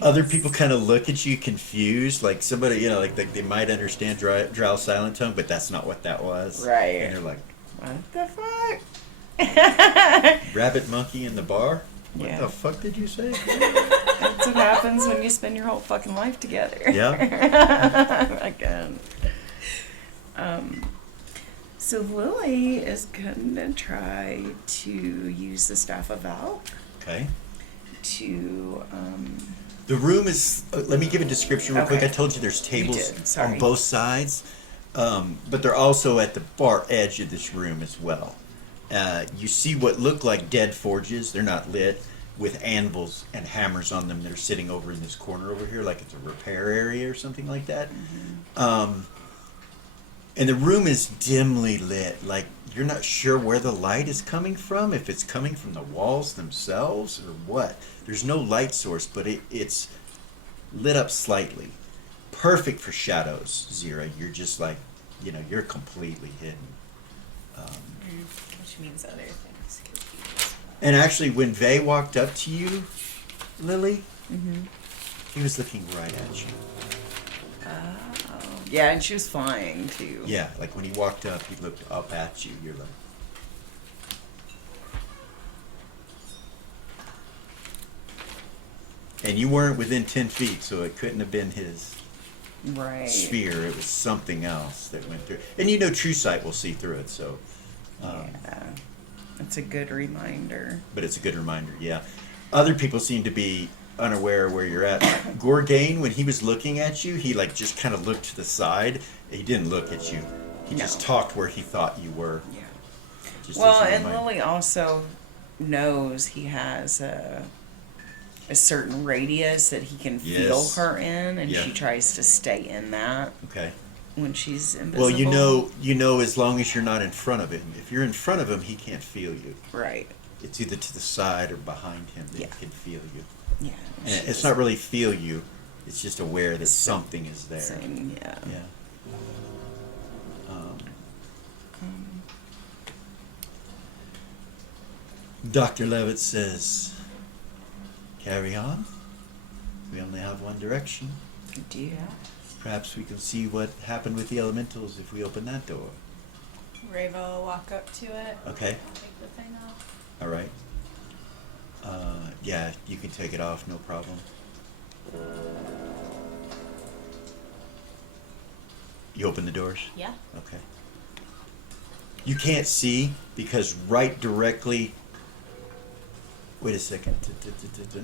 Other people kind of look at you confused, like somebody, you know, like they might understand Drow silent tongue, but that's not what that was. Right. And they're like, What the fuck? rabbit monkey in the bar? What Yeah. the fuck did you say? That's what happens when you spend your whole fucking life together. Yeah. Again. So Lily is gonna try to use the staff of Val Okay. to The room is, let me give a description real quick. Okay. I told you there's tables did, sorry. on both sides, but they're also at the far edge of this room as well. You see what look like dead forges. They're not lit, with anvils and hammers on them that are sitting over in this corner over here, like it's a repair area or something like that. And the room is dimly lit, like you're not sure where the light is coming from, if it's coming from the walls themselves or what. There's no light source, but it's lit up slightly. Perfect for shadows, Zira. You're just like, you know, you're completely hidden. Which means other things could be useful. And actually, when Vay walked up to you, Lily, he was looking right at you. yeah, and she was flying too. Yeah, like when he walked up, he looked up at you. You're like, and you weren't within 10 feet, so it couldn't have been his Right. sphere. It was something else that went through. And you know, True Sight will see through it. So, Yeah. That's a good reminder. but it's a good reminder. Yeah, other people seem to be unaware where you're at. Gorgain, when he was looking at you, he like just kind of looked to the side. He didn't look at you. He just No. talked where he thought you were. Yeah. Just Well, as a and reminder. Lily also knows he has a certain radius that he can feel Yes. her in, and Yeah. she tries to stay in that Okay. when she's invisible. Well, you know, as long as you're not in front of him. If you're in front of him, he can't feel you. Right. It's either to the side or behind him that Yeah. he can feel you. Yeah. And she's it's not really feel you. It's just aware that something is there. saying, yeah. Yeah. Dr. Levitt says, carry on. We only have one direction. Do you? Perhaps we can see what happened with the elementals if we open that door. Rava will walk up to it. Okay. I'll take the thing off. All right. Yeah, you can take it off, no problem. You open the doors? Yeah. Okay. You can't see because right directly. Wait a second.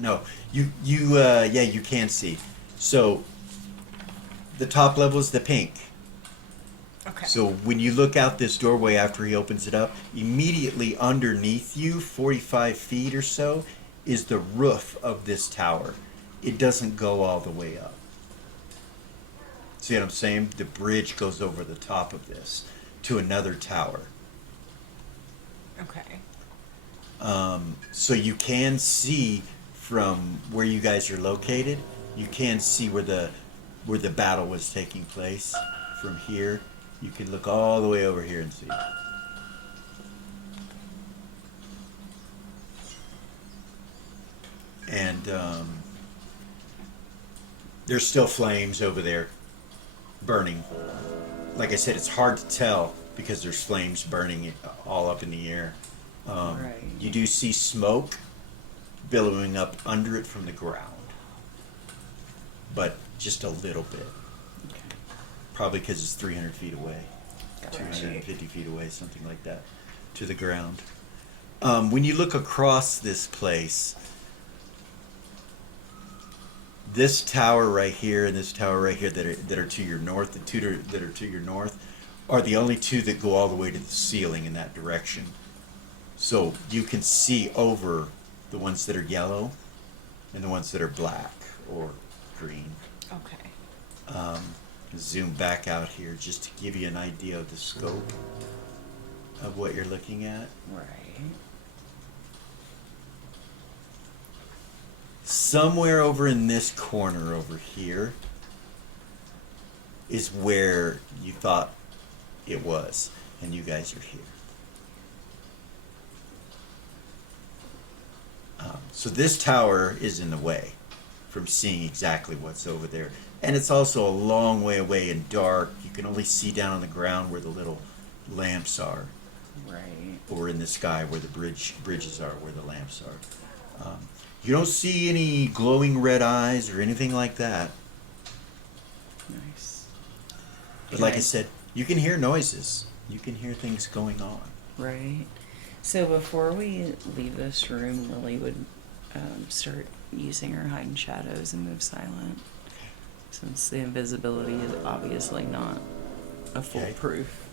No, yeah, you can see. So the top level is the pink. Okay. So when you look out this doorway after he opens it up, immediately underneath you, 45 feet or so, is the roof of this tower. It doesn't go all the way up. See what I'm saying? The bridge goes over the top of this to another tower. Okay. So you can see from where you guys are located, you can see where the battle was taking place from here. You can look all the way over here and see. And there's still flames over there burning. Like I said, it's hard to tell because there's flames burning all up in the air. Right. You do see smoke billowing up under it from the ground, but just a little bit. Okay. Probably because it's 300 feet away, Gotcha. 250 feet away, something like that, to the ground. When you look across this place, this tower right here and this tower right here that are to your north, the two that are to your north, are the only two that go all the way to the ceiling in that direction. So you can see over the ones that are yellow and the ones that are black or green. Okay. Zoom back out here just to give you an idea of the scope of what you're looking at. Right. Somewhere over in this corner over here is where you thought it was, and you guys are here. So this tower is in the way from seeing exactly what's over there. And it's also a long way away and dark. You can only see down on the ground where the little lamps are. Right. Or in the sky where the bridges are, where the lamps are. You don't see any glowing red eyes or anything like that. Nice. But like I said, you can hear noises. You can hear things going on. Right. So before we leave this room, Lily would start using her hide and shadows and move silent. Since the invisibility is obviously not a foolproof.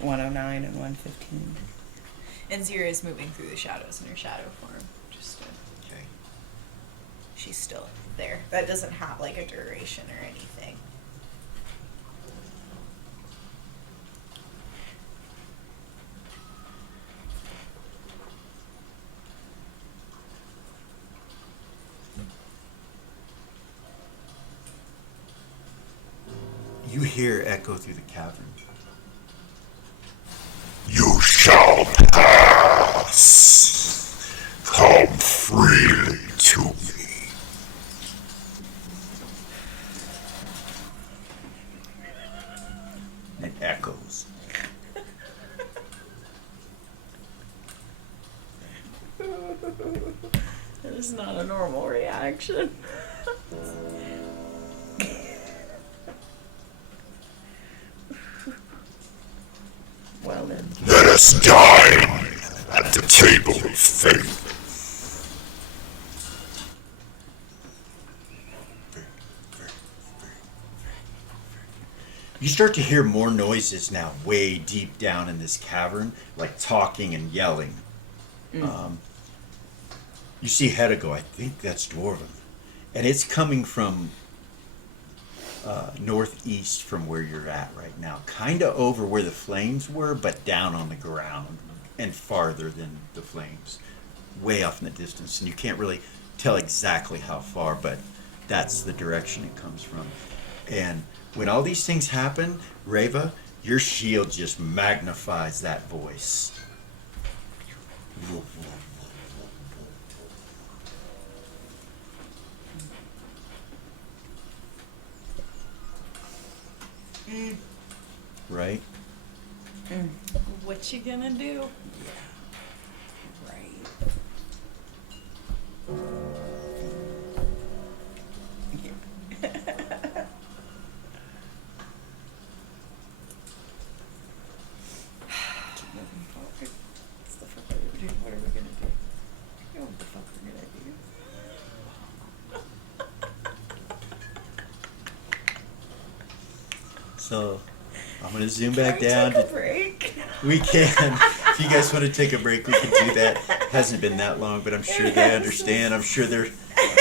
109 and 115. And Zira is moving through the shadows in her shadow form. Okay. She's still there. That doesn't have like a duration or anything. You hear echo through the cavern. You shall pass. Come freely to me. It echoes. That is not a normal reaction. Well then. Let us dine at the table of fate. You start to hear more noises now, way deep down in this cavern, like talking and yelling. You see Hedda go, I think that's Dwarven. And it's coming from northeast from where you're at right now. Kind of over where the flames were, but down on the ground and farther than the flames. Way off in the distance. And you can't really tell exactly how far, but that's the direction it comes from. And when all these things happen, Reva, your shield just magnifies that voice. Right? What you gonna do? Right. What's the fuck are we doing? What are we gonna do? You know what the fuck we're gonna do? So I'm gonna zoom back down. Take a break. We can. If you guys want to take a break, we can do that. Hasn't been that long, but I'm sure they understand. I'm sure they're.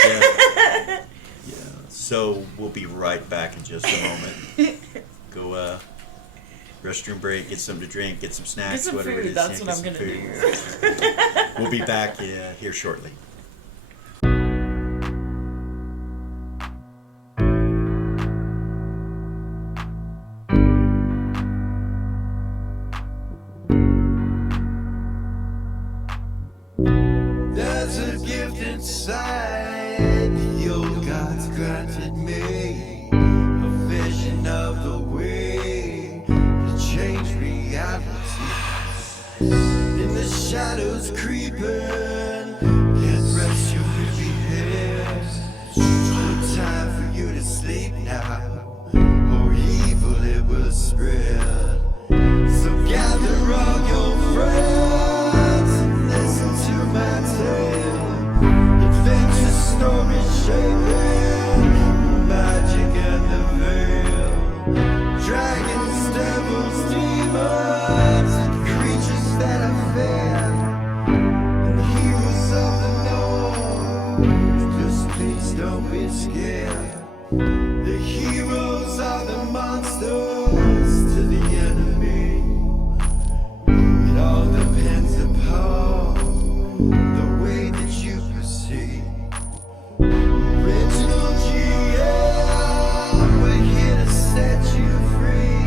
Yeah. So we'll be right back in just a moment. Go restroom break, get something to drink, get some snacks, Get some whatever food. it is. That's yeah, what get I'm some gonna food. do. We'll be back here shortly. There's a gift inside the old gods granted me, a vision of the way to change reality. In the shadows creeping, can't rest your weary head. No time for you to sleep now, or evil it will spread. So gather all your friends and listen to my tale. Adventure story shaping magic and the veil. Try be scared. The heroes are the monsters to the enemy. It all depends upon the way that you proceed. Original GM, we're here to set you free.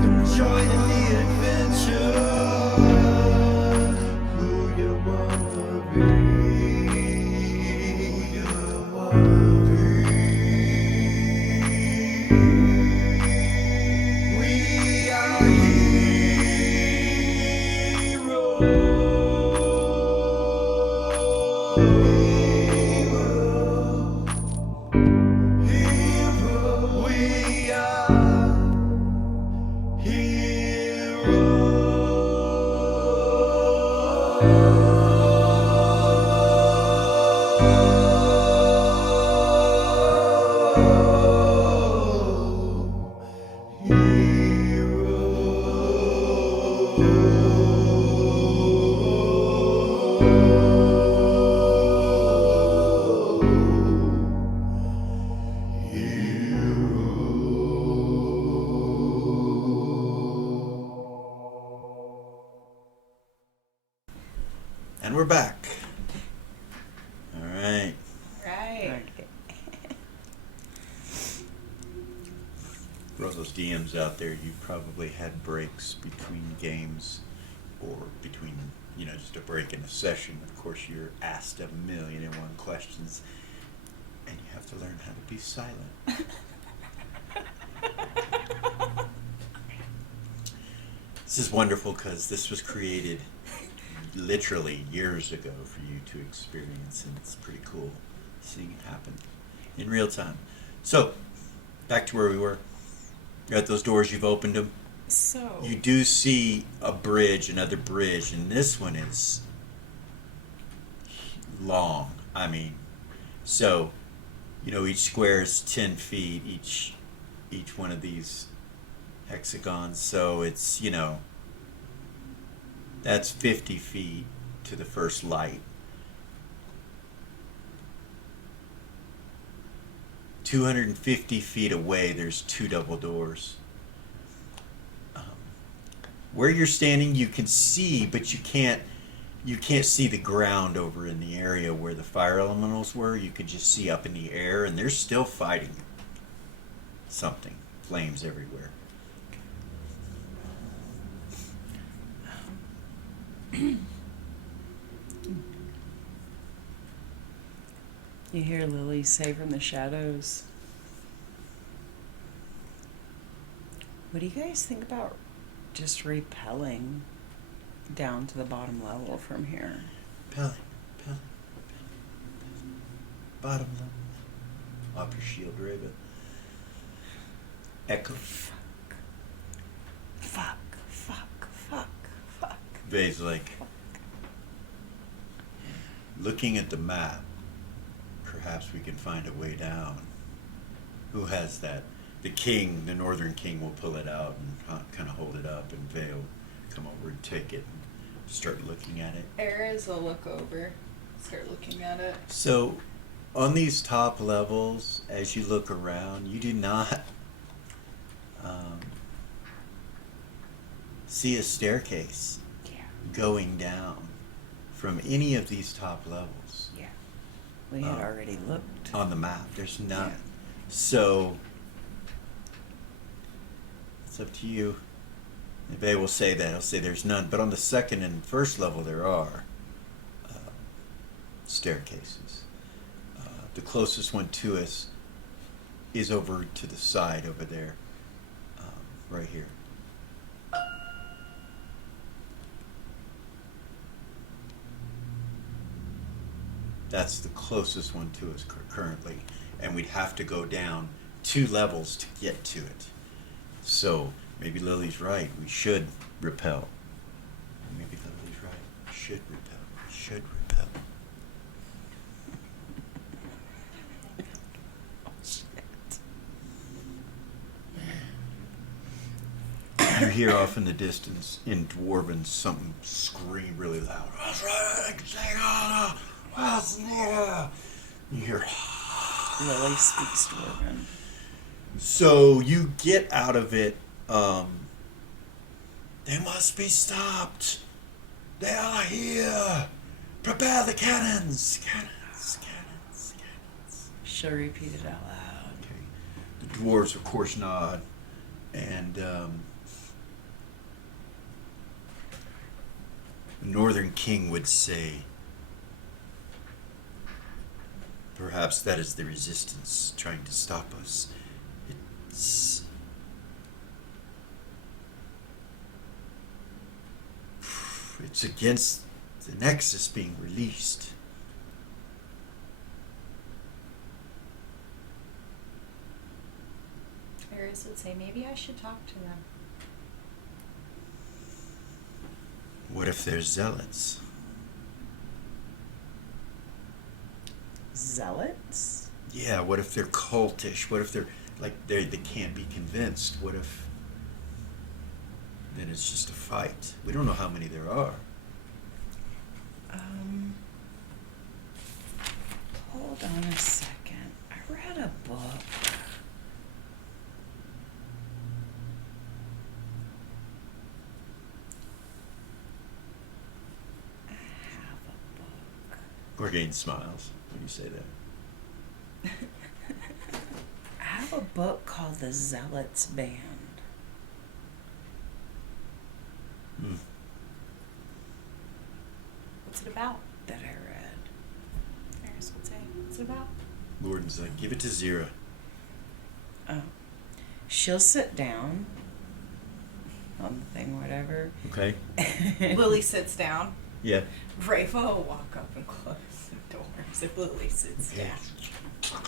Come join in the adventure. Who you wanna be? Who you wanna be? We are heroes. We are And we're back. All right. Right. For all those DMs out there, you probably had breaks between games or between, just a break in a session. Of course, you're asked 1,000,001 questions, and you have to learn how to be silent. This is wonderful because this was created literally years ago for you to experience, and it's pretty cool seeing it happen in real time. So, back to where we were. You're at those doors, you've opened them. So You do see a bridge, another bridge, and this one is long. I mean, so, each square is 10 feet, each one of these hexagons, so it's, that's 50 feet to the first light. 250 feet away, there's 2 double doors. Where you're standing, you can see, but you can't see the ground over in the area where the fire elementals were. You can just see up in the air, and they're still fighting something. Flames everywhere. You hear Lily say from the shadows, what do you guys think about just repelling down to the bottom level from here? Pelly. Bottom level. Off your shield, Raven. Echo. Fuck. Vay's like, looking at the map, perhaps we can find a way down. Who has that? The king, the northern king, will pull it out and kind of hold it up, and Vay will come over and take it and start looking at it. Eras will look over, start looking at it. So, on these top levels, as you look around, you do not see a staircase going down from any of these top levels. Yeah. We had already looked. On the map, there's none. Yeah. So, it's up to you. They will say that. He'll say there's none. But on the second and first level, there are staircases. The closest one to us is over to the side over there, right here. That's the closest one to us currently, and we'd have to go down 2 levels to get to it. So maybe Lily's right. We should repel. Maybe Lily's right. We should repel. We should repel. You hear off in the distance, in Dwarven, something scream really loud. You hear Lily speaks Dwarven. So you get out of it. They must be stopped. They are here. Prepare the cannons. Cannons, cannons, cannons. She'll repeat it out loud. Okay. The dwarves, of course, nod. And the Northern King would say, perhaps that is the resistance trying to stop us. It's against the Nexxus being released. Eris would say, maybe I should talk to them. What if they're zealots? Zealots? Yeah, what if they're cultish? What if they're like they can't be convinced? What if then it's just a fight? We don't know how many there are. Hold on a second. I read a book. I have a book. Gorgain smiles when you say that. I have a book called The Zealots Band. Hmm. What's it about? That I read. Eris would say, what's it about? Lorden's like, give it to Zira. Oh. She'll sit down on the thing, whatever. Okay. Lily sits down. Yeah. Rafa will walk up and close the doors if Lily sits down.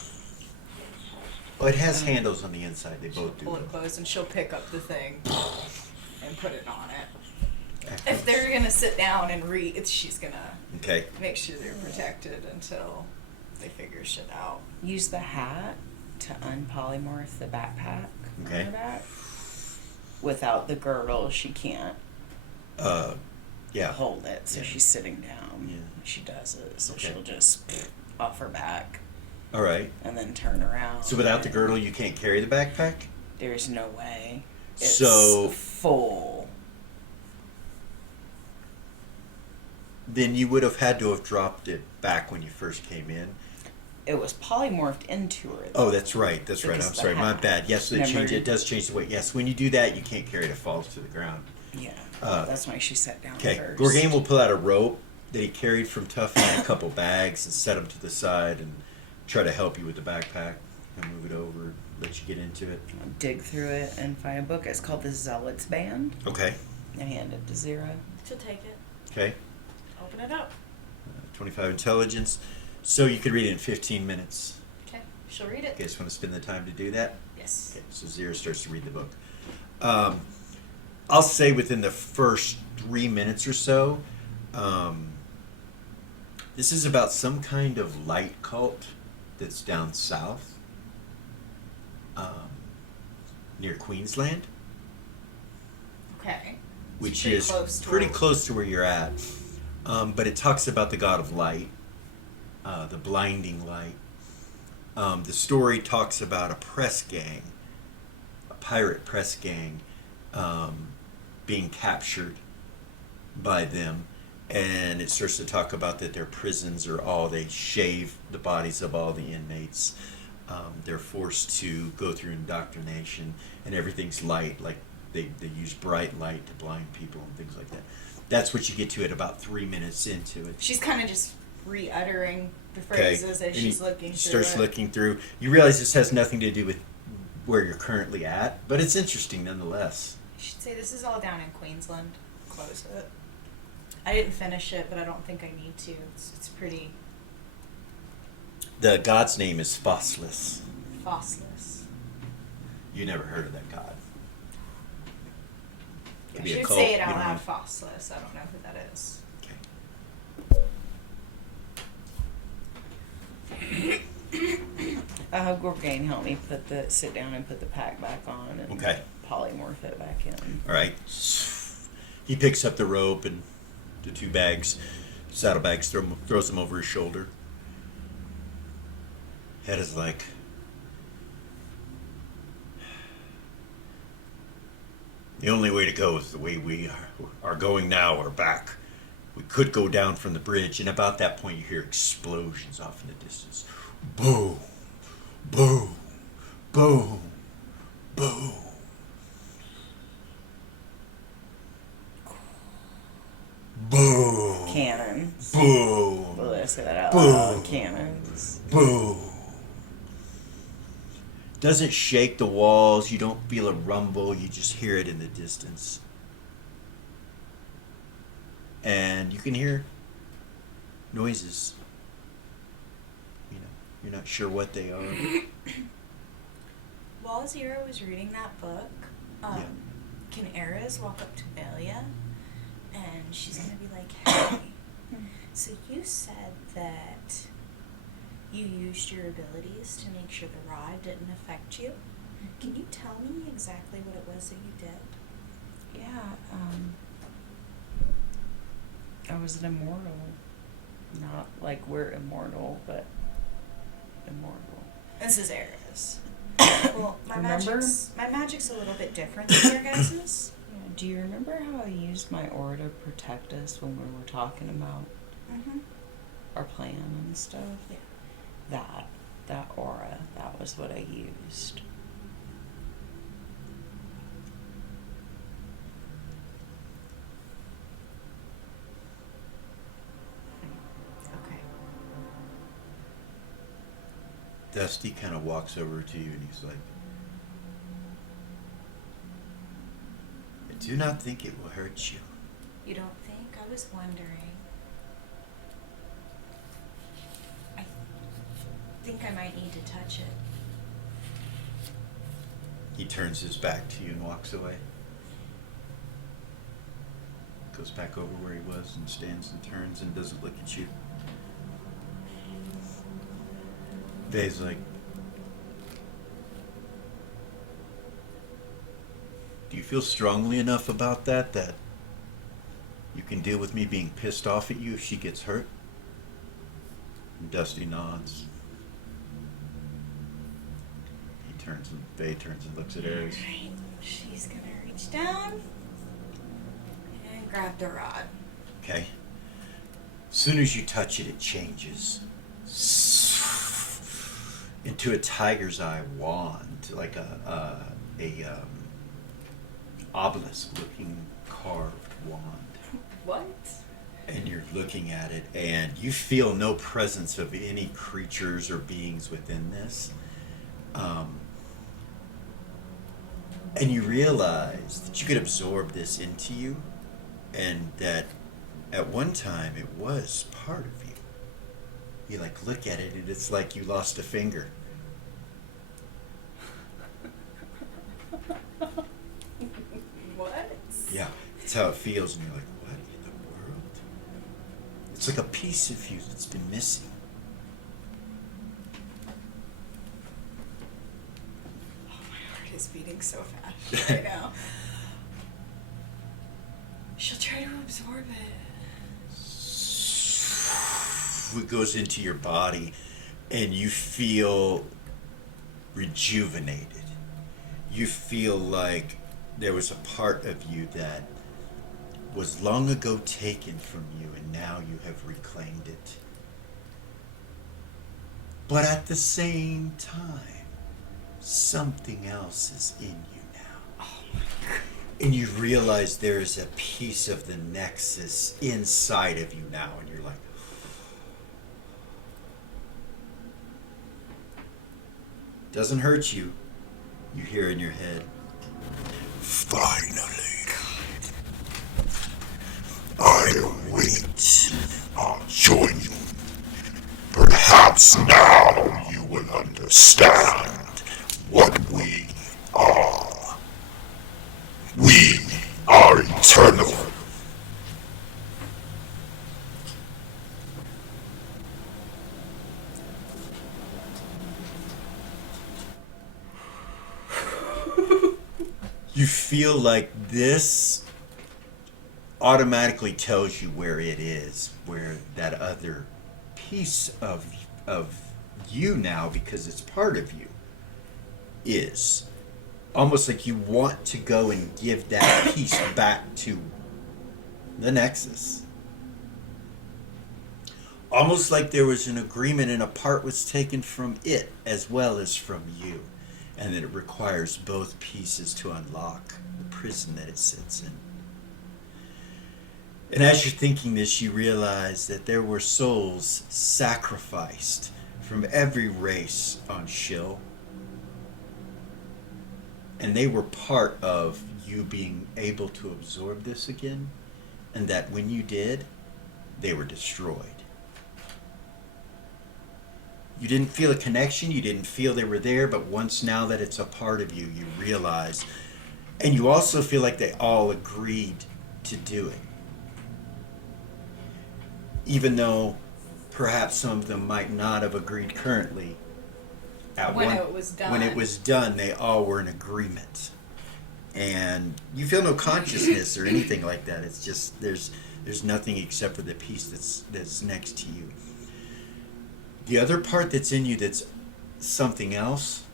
Oh, it has handles on the inside. They both do. Pull it closed and she'll pick up the thing and put it on it. Okay. If they're gonna sit down and read, she's gonna Okay. make sure they're protected until they figure shit out. Use the hat to unpolymorph the backpack Okay. on her back. Without the girdle, she can't Yeah. hold it, so Yeah. she's sitting down. Yeah. She does it, so Okay. she'll just off her back All right. and then turn around. So without the and girdle, you can't carry the backpack? there's no way. It's So- full. Then you would have had to have dropped it back when you first came in. It was polymorphed into her. Oh, that's right. That's right. Because I'm the sorry. My hat. bad. Yes, it Remember- changes. It does change the weight. Yes, when you do that, you can't carry it. It falls to the ground. Yeah, Uh, that's why she sat down Okay. first. Gorgain will pull out a rope that he carried from Tuffy and a couple bags and set them to the side and try to help you with the backpack and move it over, let you get into it. I'll dig through it and find a book. It's called The Zealots Band. Okay. I hand it to Zira. She'll take it, Okay. open it up. 25 intelligence. So you could read it in 15 minutes. Okay, she'll read it. You guys want to spend the time to do that? Yes. Okay, so Zira starts to read the book. I'll say within the first 3 minutes or so, this is about some kind of light cult that's down south, near Queensland, Okay. which pretty is close to pretty where- close to where you're at. But it talks about the god of light, the blinding light. The story talks about a press gang, a pirate press gang, being captured by them. And it starts to talk about that their prisons are all, they shave the bodies of all the inmates. They're forced to go through indoctrination, and everything's light, like they use bright light to blind people and things like that. That's what you get to at about 3 minutes into it. She's kind of just re-uttering the Okay. phrases as And she's he looking through starts it. looking through. You realize this has nothing to do with where you're currently at, but it's interesting nonetheless. You should say this is all down in Queensland. Close it. I didn't finish it, but I don't think I need to. It's pretty The god's name is Fossilus. fossilous. You never heard of that god. I Could be a should cult, say it you out don't loud. know. Fossilous. I don't know who that is. Okay. Gorgain help me sit down and put the pack back on and Okay. polymorph it back in. All right. He picks up the rope and the 2 bags, saddlebags, throws them over his shoulder. Head is like, the only way to go is the way we are going now, or back. We could go down from the bridge, and about that point you hear explosions off in the distance. Boom, boom, boom, boom. Boom. Cannons. Boom. Will I say that out Boom. loud? Cannons. Boom. Doesn't shake the walls. You don't feel a rumble. You just hear it in the distance. And you can hear noises. You know, you're not sure what they are. While Zero was reading that book, Yeah. can Eris walk up to Belia? And she's gonna be like, hey, so you said that you used your abilities to make sure the rod didn't affect you. Can you tell me exactly what it was that you did? Yeah, I was an immortal. Not like we're immortal, but immortal. This is Eris. Well, my Remember? magic's a little bit different than your guys's. Yeah, do you remember how I used my aura to protect us when we were talking about Mm-hmm. our plan and stuff? Yeah. That aura, that was what I used. Okay. Dusty kind of walks over to you and he's like, I do not think it will hurt you. You don't think? I was wondering. I think I might need to touch it. He turns his back to you and walks away. Goes back over where he was and stands and turns and doesn't look at you. Vay's like, do you feel strongly enough about that you can deal with me being pissed off at you if she gets hurt? And Dusty nods. Vay turns and looks at Ares. Alright, she's gonna reach down and grab the rod. Okay. As soon as you touch it, it changes into a tiger's eye wand, like a obelisk-looking carved wand. What? And you're looking at it, and you feel no presence of any creatures or beings within this. And you realize that you could absorb this into you, and that at one time it was part of you. You like look at it, and it's like you lost a finger. What? Yeah, that's how it feels, and you're like, what in the world? It's like a piece of you that's been missing. Oh, my heart is beating so fast right now. She'll try to absorb it. It goes into your body, and you feel rejuvenated. You feel like there was a part of you that was long ago taken from you, and now you have reclaimed it. But at the same time, something else is in you now. Oh my God. And you realize there is a piece of the Nexxus inside of you now, and you're like, doesn't hurt you. You hear in your head, Finally, I await. I'll join you. Perhaps now you will understand what we are. We are eternal. you feel like this automatically tells you where it is, where that other piece of you now, because it's part of you, is almost like you want to go and give that piece back to the Nexxus. Almost like there was an agreement and a part was taken from it as well as from you. And that it requires both pieces to unlock the prison that it sits in. And as you're thinking this, you realize that there were souls sacrificed from every race on Shill. And they were part of you being able to absorb this again. And that when you did, they were destroyed. You didn't feel a connection, you didn't feel they were there, but once now that it's a part of you, you realize. And you also feel like they all agreed to do it. Even though perhaps some of them might not have agreed currently. When it was done. When it was done, they all were in agreement. And you feel no consciousness or anything like that. It's just, there's nothing except for the piece that's next to you. The other part that's in you that's something else,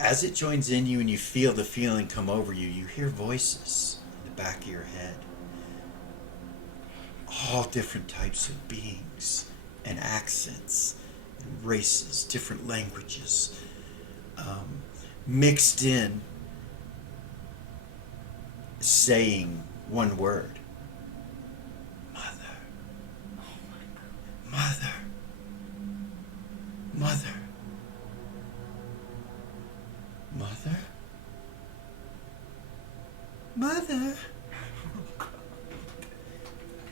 as it joins in you and you feel the feeling come over you, you hear voices in the back of your head. All different types of beings and accents and races, different languages, mixed in, saying one word. Mother. Mother. Mother. Mother.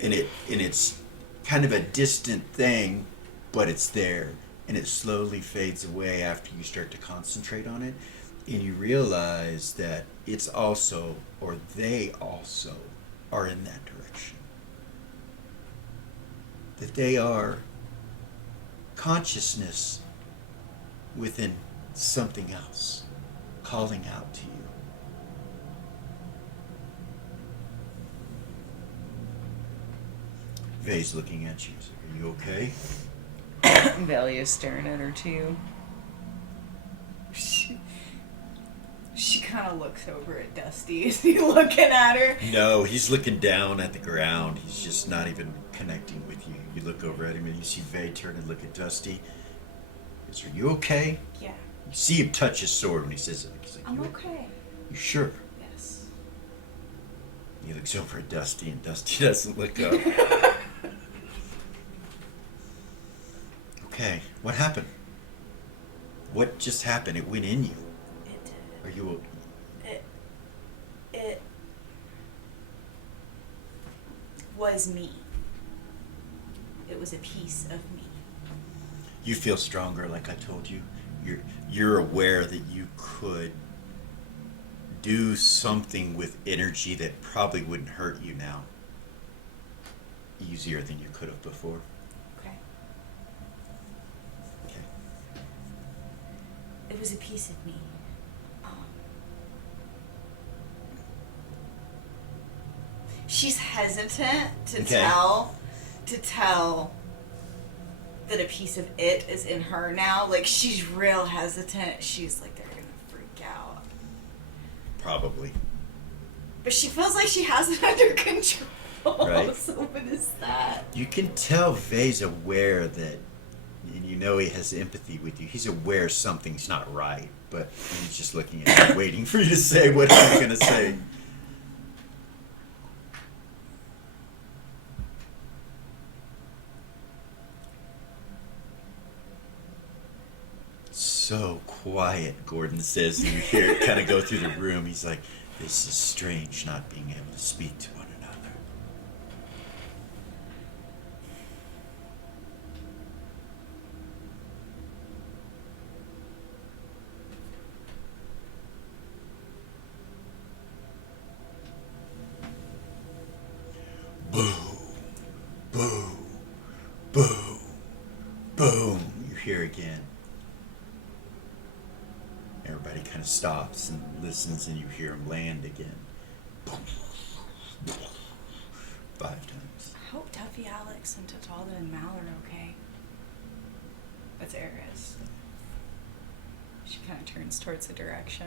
And it's kind of a distant thing, but it's there. And it slowly fades away after you start to concentrate on it. And you realize that it's also, or they also, are in that direction. That they are consciousness within something else, calling out to you. Vay's looking at you. Are you okay? Valia's staring at her too. She kind of looks over at Dusty. Is he looking at her? No, he's looking down at the ground. He's just not even connecting with you. You look over at him and you see Vay turn and look at Dusty. He says, are you okay? Yeah. You see him touch his sword when he says it. He's like, I'm okay. You sure? Yes. He looks over at Dusty and Dusty doesn't look up. Okay, what happened? What just happened? It went in you. It did. Are you... It was me. It was a piece of me. You feel stronger, like I told you. You're aware that you could do something with energy that probably wouldn't hurt you now. Easier than you could have before. Okay. Okay. It was a piece of me. She's hesitant to tell that a piece of it is in her now. Like, she's real hesitant. She's like, they're gonna freak out. Probably. But she feels like she has it under control. Right. So what is that? You can tell Vay's aware that, and you know he has empathy with you. He's aware something's not right, but he's just looking at you, waiting for you to say what you're going to say. So quiet, Gordon says, and you hear it kind of go through the room. He's like, this is strange not being able to speak to one another. Boom, boom, boom, boom. You hear again. Everybody kind of stops and listens, and you hear him land again. 5 times. I hope Tuffy, Alex, and Tatalda and Mal are okay. it's Eris. She kind of turns towards the direction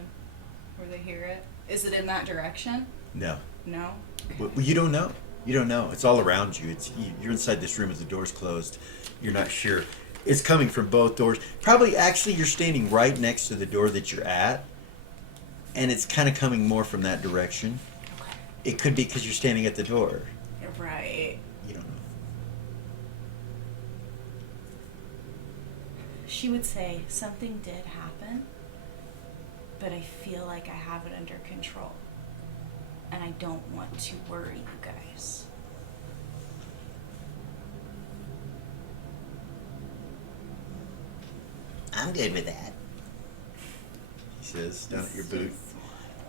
where they hear it. Is it in that direction? No. No? Well, you don't know. You don't know. It's all around you. You're inside this room as the door's closed. You're not sure. It's coming from both doors. Probably, actually, you're standing right next to the door that you're at, and it's kind of coming more from that direction. Okay. It could be because you're standing at the door. Right. You don't know. She would say, something did happen, but I feel like I have it under control. And I don't want to worry you guys. I'm good with that. He says, down at your boot.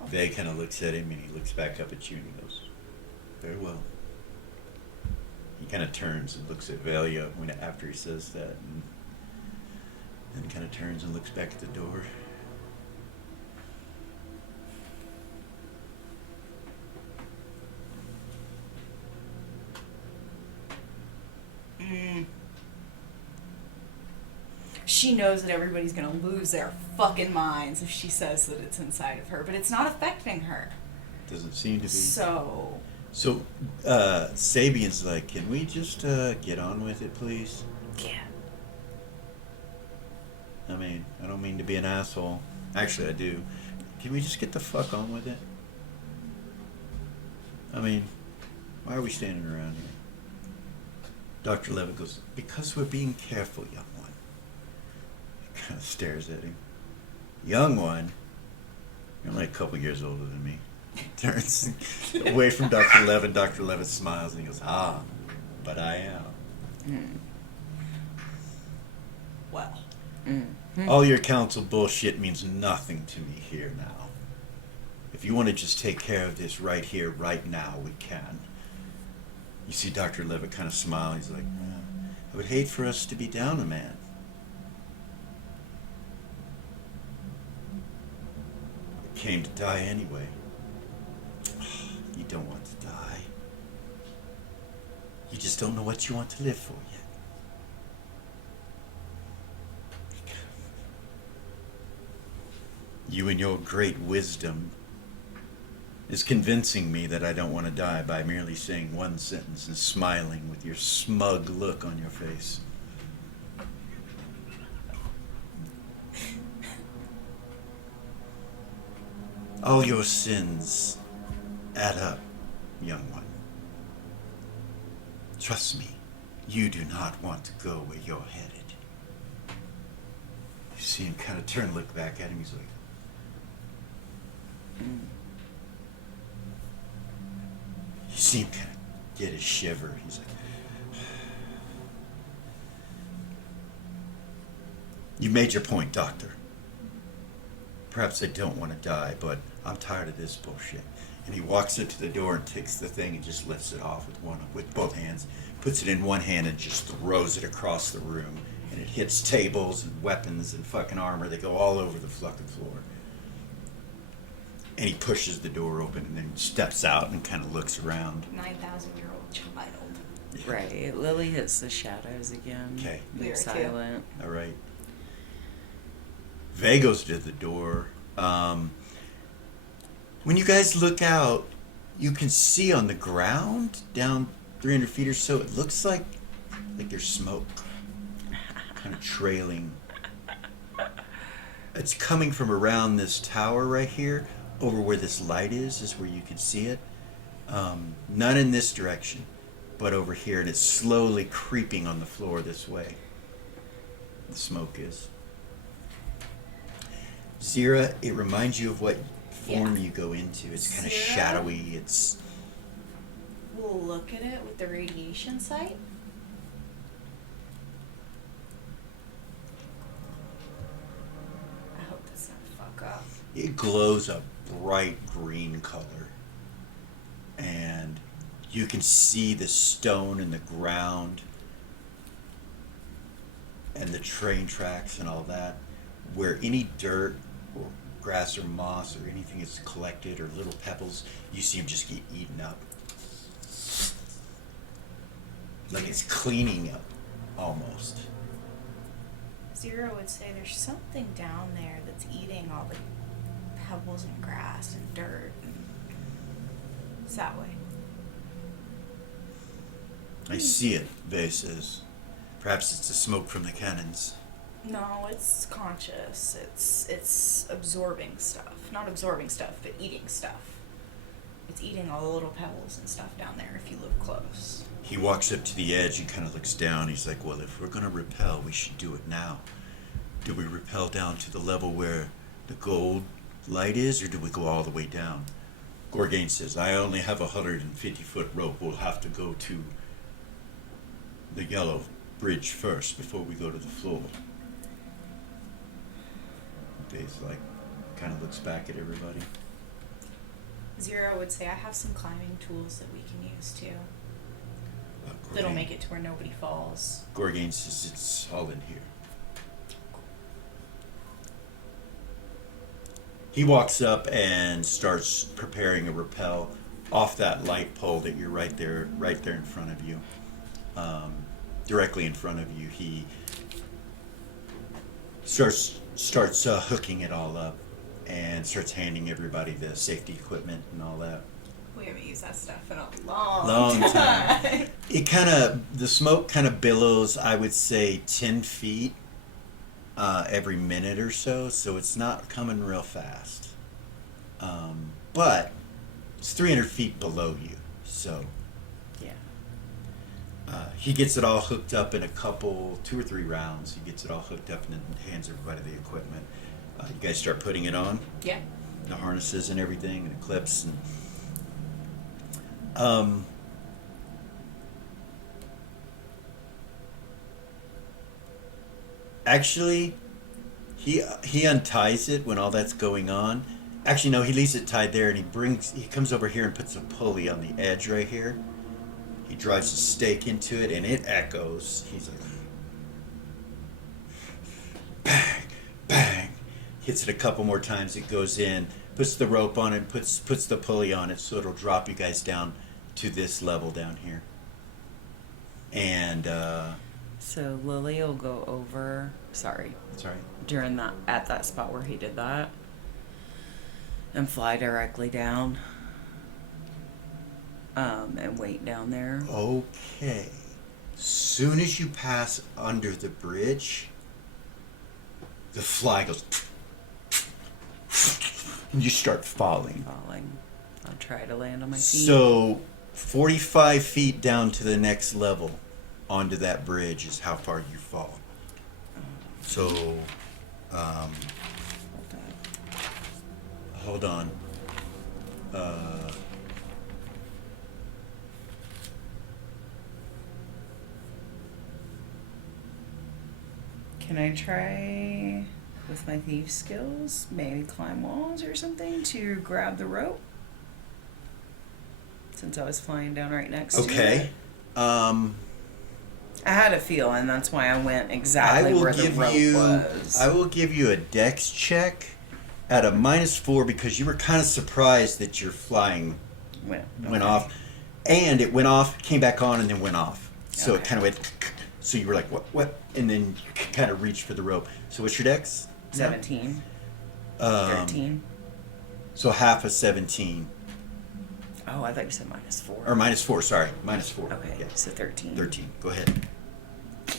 Vay kind of looks at him, and he looks back up at you, and he goes, very well. He kind of turns and looks at Valia after he says that, and then kind of turns and looks back at the door. She knows that everybody's gonna lose their fucking minds if she says that it's inside of her, but it's not affecting her. Doesn't seem to be. So, Sabian's like, can we just get on with it, please? Yeah. I mean, I don't mean to be an asshole. Actually, I do. Can we just get the fuck on with it? I mean, why are we standing around here? Dr. Levitt goes, because we're being careful, young one. He kind of stares at him. Young one? You're only a couple years older than me. He turns away from Dr. Levitt. Dr. Levitt smiles and he goes, but I am. well. All your council bullshit means nothing to me here now. If you want to just take care of this right here, right now, we can. You see Dr. Levitt kind of smile. He's like, I would hate for us to be down a man. We came to die anyway. You don't want to die. You just don't know what you want to live for yet. You and your great wisdom is convincing me that I don't want to die by merely saying one sentence and smiling with your smug look on your face. All your sins add up, young one. Trust me, you do not want to go where you're headed. You see him kind of turn and look back at him. He's like, you see him kind of get a shiver. He's like, you made your point, Doctor. Perhaps I don't want to die, but I'm tired of this bullshit. And he walks up to the door and takes the thing and just lifts it off with both hands, puts it in one hand and just throws it across the room. And it hits tables and weapons and fucking armor. They go all over the fucking floor. And he pushes the door open and then steps out and kind of looks around. 9,000-year-old child. Right. Lily hits the shadows again. Okay. They're There too. silent. All right. Vay goes to the door. When you guys look out, you can see on the ground down 300 feet or so, it looks like there's smoke kind of trailing. It's coming from around this tower right here, over where this light is where you can see it. Not in this direction, but over here, and it's slowly creeping on the floor this way. The smoke is. Zira, it reminds you of what form you go into. It's kind of Zira? shadowy. It's We'll look at it with the radiation sight. I hope this doesn't fuck up. it glows a bright green color, and you can see the stone in the ground and the train tracks and all that, where any dirt or grass or moss or anything is collected or little pebbles, you see them just get eaten up. Like it's cleaning up, almost. Zero would say there's something down there that's eating all the pebbles and grass and dirt. It's that way. I see it, Vay says. Perhaps it's the smoke from the cannons. No, it's conscious. It's absorbing stuff. Not absorbing stuff, but eating stuff. It's eating all the little pebbles and stuff down there if you look close. He walks up to the edge and kind of looks down. He's like, well, if we're going to repel, we should do it now. Do we repel down to the level where the gold light is, or do we go all the way down? Gorgain says, I only have a 150-foot rope. We'll have to go to the yellow bridge first before we go to the floor. Dave's like, kind of looks back at everybody. Zero would say, I have some climbing tools that we can use too. That'll make it to where nobody falls. Gorgain says it's all in here. He walks up and starts preparing a rappel off that light pole that you're right there in front of you. Directly in front of you, he starts hooking it all up and starts handing everybody the safety equipment and all that. We haven't used that stuff in a long, Long time. The smoke kind of billows, I would say 10 feet every minute or so it's not coming real fast. But it's 300 feet below you, so Yeah. he gets it all hooked up in 2 or 3 rounds. He gets it all hooked up and then hands everybody the equipment. You guys start putting it on, Yeah. the harnesses and everything, and the clips, and actually, he unties it when all that's going on. Actually, no, he leaves it tied there, and he comes over here and puts a pulley on the edge right here. He drives a stake into it, and it echoes. He's like, bang, bang. Hits it a couple more times. It goes in, puts the rope on it, puts the pulley on it, so it'll drop you guys down to this level down here. And So Lily will go over. Sorry. sorry. At that spot where he did that, and fly directly down. And wait down there. Okay. Soon as you pass under the bridge, the fly goes, and you start falling. I'll try to land on my feet. So, 45 feet down to the next level onto that bridge is how far you fall. So, hold on. Can I try with my thief skills? Maybe climb walls or something to grab the rope? Since I was flying down right next to Okay. it. I had a feeling, that's why I went exactly where the rope was. I will give you a dex check at a -4 because you were kind of surprised that your flying went off, and it went off, came back on, and then went off. So it Okay. kind of went. So you were like, what? And then you kind of reached for the rope. So what's your dex? 17. 13. So half of 17. Oh, I thought you said -4. Or -4, sorry. -4. Okay, Yeah. so 13. 13. Go ahead.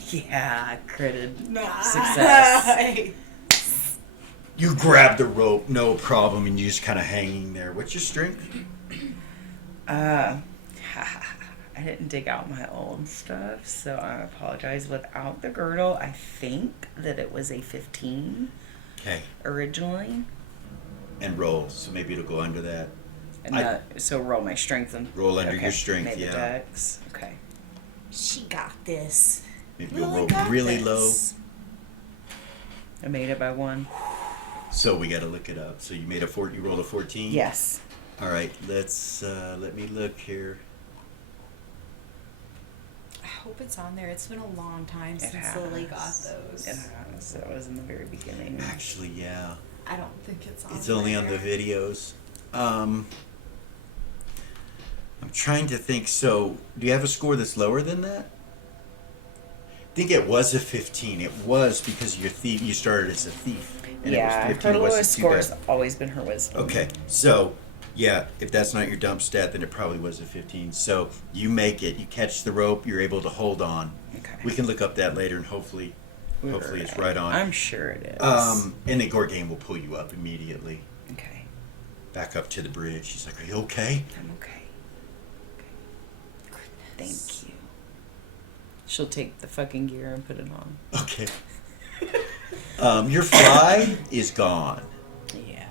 Yeah, I critted. Nice. Success. You grab the rope, no problem, and you're just kind of hanging there. What's your strength? I didn't dig out my old stuff, so I apologize. Without the girdle, I think that it was a 15 Okay. originally. And roll. So maybe it'll go under that. And so roll my strength and Roll under your strength, made the yeah. dex. Okay. She got this. Maybe you'll Lily roll got really this. I made it by 1. low. So we got to look it up. So you made you rolled a 14? Yes. All right. Let me look here. I hope it's on there. It's been a long time It since Lily got has. those. It has. That was in the very beginning. Actually, yeah. I don't think it's on It's only on the there. videos. I'm trying to think. So, do you have a score that's lower than that? think it was a 15. It was because you started as a thief. And Yeah, it was 15. her It wasn't lowest too score bad. has always been her wisdom. Okay, so yeah, if that's not your dump stat, then it probably was a 15. So you make it, you catch the rope, you're able to hold on. Okay. We can look up that later, and hopefully it's right on. I'm sure it is. And the Gorgane will pull you up immediately, Okay. back up to the bridge. She's like, "Are you okay?" I'm okay. Thank you. She'll take the fucking gear and put it on. Okay. Your fly is gone. Yeah.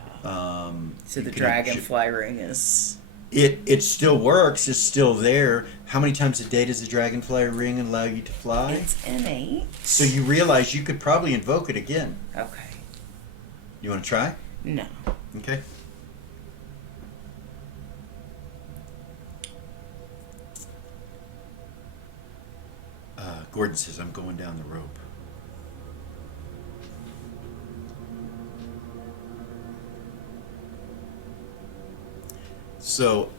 So You the can dragonfly ring is. It still works. It's still there. How many times a day does the dragonfly ring allow you to fly? It's innate. So you realize you could probably invoke it again. Okay. You want to try? No. Okay. Gordon says, "I'm going down the rope." So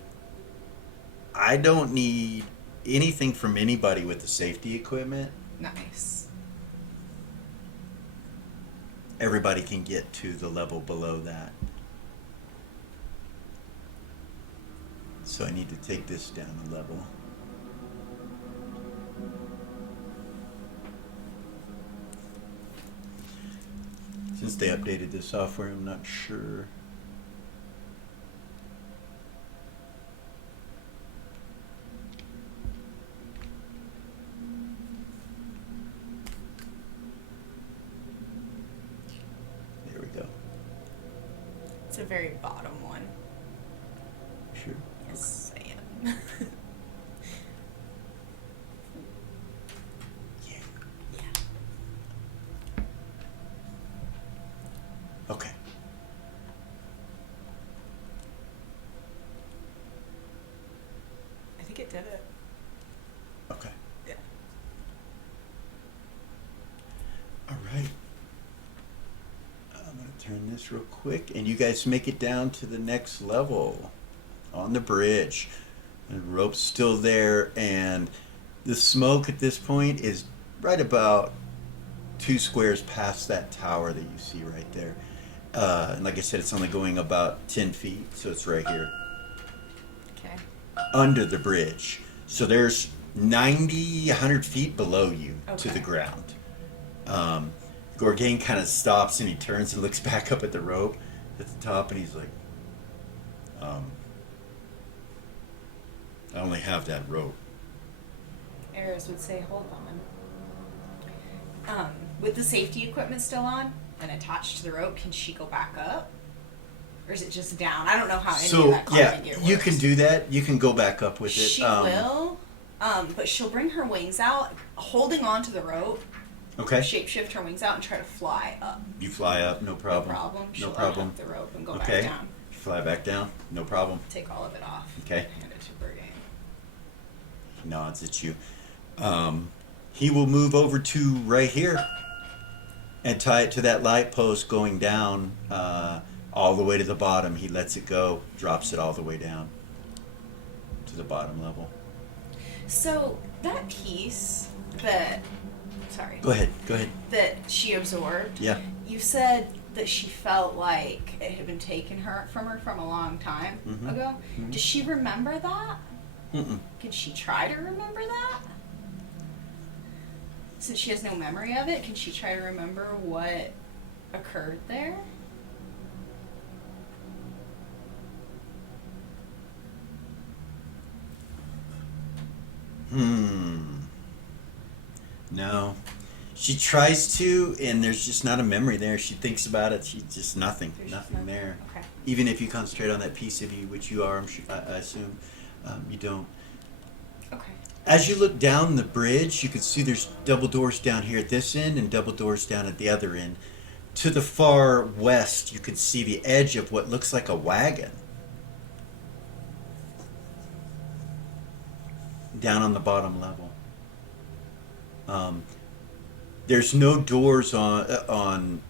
I don't need anything from anybody with the safety equipment. Nice. Everybody can get to the level below that. So I need to take this down a level. Since they updated the software, I'm not sure. There we go. It's a very bottom one. Sure. Yes, I am. Yeah. Yeah. Okay. I think it did it. Okay. Yeah. All right. I'm going to turn this real quick, and you guys make it down to the next level on the bridge. The rope's still there, and the smoke at this point is right about 2 squares past that tower that you see right there. And like I said, it's only going about 10 feet, so it's right here Okay. under the bridge. So there's 90, 100 feet below you to the Okay. ground. Gorgane kind of stops and he turns and looks back up at the rope at the top, and he's like, I only have that rope. Eris would say, hold on. With the safety equipment still on and attached to the rope, can she go back up? Or is it just down? I don't know how any of So that yeah, climbing gear works. you can do that. You can go back up with it. She will, but she'll bring her wings out, holding on to the rope, Okay. shapeshift her wings out, and try to fly up. You fly up, no problem. No problem. She'll No problem. unhook the rope and go Okay. back down. You fly back down, no problem. Take all of it off. Okay. Hand it to Bergane. He nods at you. He will move over to right here and tie it to that light post going down all the way to the bottom. He lets it go, drops it all the way down to the bottom level. So that piece that, sorry, Go ahead. that she absorbed. Yeah. You said that she felt like it had been taken from her from a long time Mhm. ago. Mhm. Does she remember that? Mm-mm. Can she try to remember that? Since she has no memory of it, can she try to remember what occurred there? No. She tries to, and there's just not a memory there. She thinks about it. She's just nothing. There's Nothing there. Okay. Even if you concentrate on that piece of you, which you are, I assume, you don't. Okay. As you look down the bridge, you can see there's double doors down here at this end and double doors down at the other end. To the far west, you can see the edge of what looks like a wagon. Down on the bottom level. There's no doors on.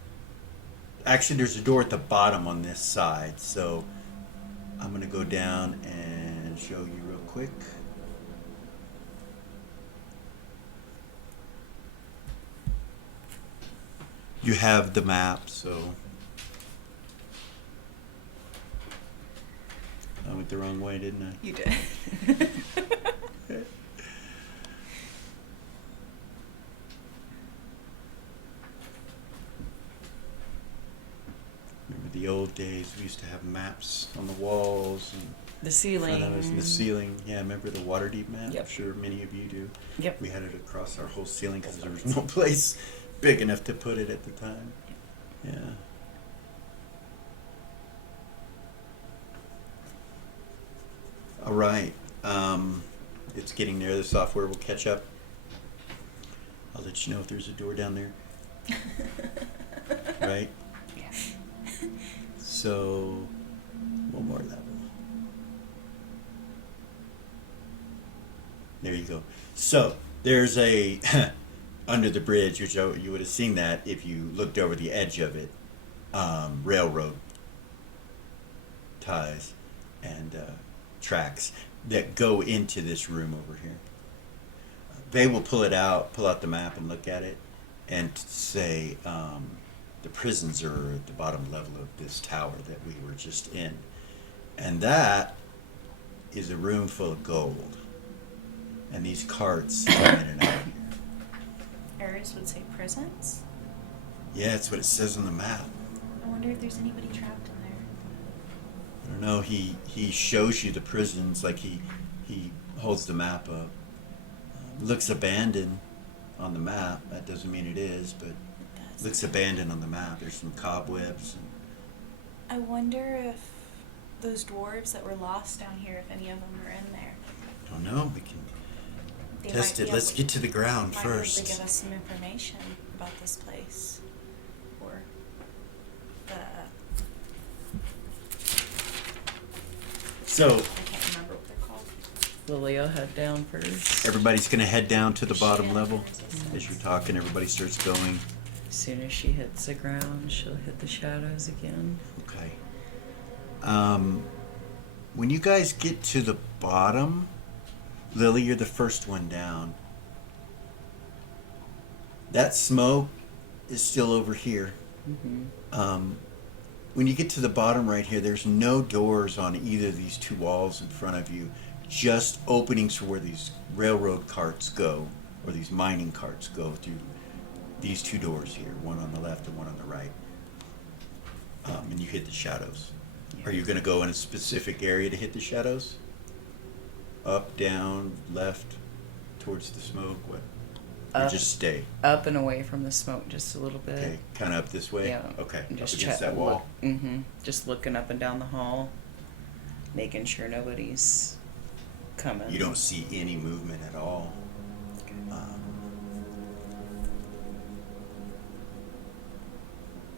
Actually, there's a door at the bottom on this side. So I'm gonna go down and show you real quick. You have the map, so I went the wrong way, didn't I? You did. Remember the old days? We used to have maps on the walls and The in ceiling. front of us and the ceiling. Yeah, remember the Waterdeep map? Yep. I'm sure many of you do. Yep. We had it across our whole ceiling because there was no place big enough to put it at the time. Yeah. All right. It's getting there. The software will catch up. I'll let you know if there's a door down there. Right? Yeah. So, one more level. There you go. So, there's a, under the bridge, which you would have seen that if you looked over the edge of it, railroad ties and tracks that go into this room over here. They will pull out the map and look at it and say, the prisons are at the bottom level of this tower that we were just in. And that is a room full of gold. And these carts come in and out here. Ares would say prisons. Yeah, that's what it says on the map. I wonder if there's anybody trapped in there. I don't know, he shows you the prisons, like he holds the map up. Looks abandoned on the map. That doesn't mean it is, but looks abandoned on the map. There's some cobwebs. I wonder if those dwarves that were lost down here, if any of them are in there. I don't know, we can They test might it. be Let's able- get to the ground might be able first. to give us some information about this place. Or the... So, I can't remember what they're called. Lilia, head down first. everybody's going to head down to the bottom level. As you're talking, everybody starts going. As soon as she hits the ground, she'll hit the shadows again. Okay. When you guys get to the bottom, Lily, you're the first one down. That smoke is still over here. Mm-hmm. When you get to the bottom right here, there's no doors on either of these two walls in front of you, just openings for where these railroad carts go, or these mining carts go through these two doors here, one on the left and one on the right. And you hit the shadows. Are you going to go in a specific area to hit the shadows? Up, down, left, towards the smoke? What? Or Up. just stay? Up and away from the smoke just a little bit. Okay, kind of up this way? Yeah. Okay, And up just against check that wall? Mm-hmm. Just looking up and down the hall, making sure nobody's coming. You don't see any movement at all.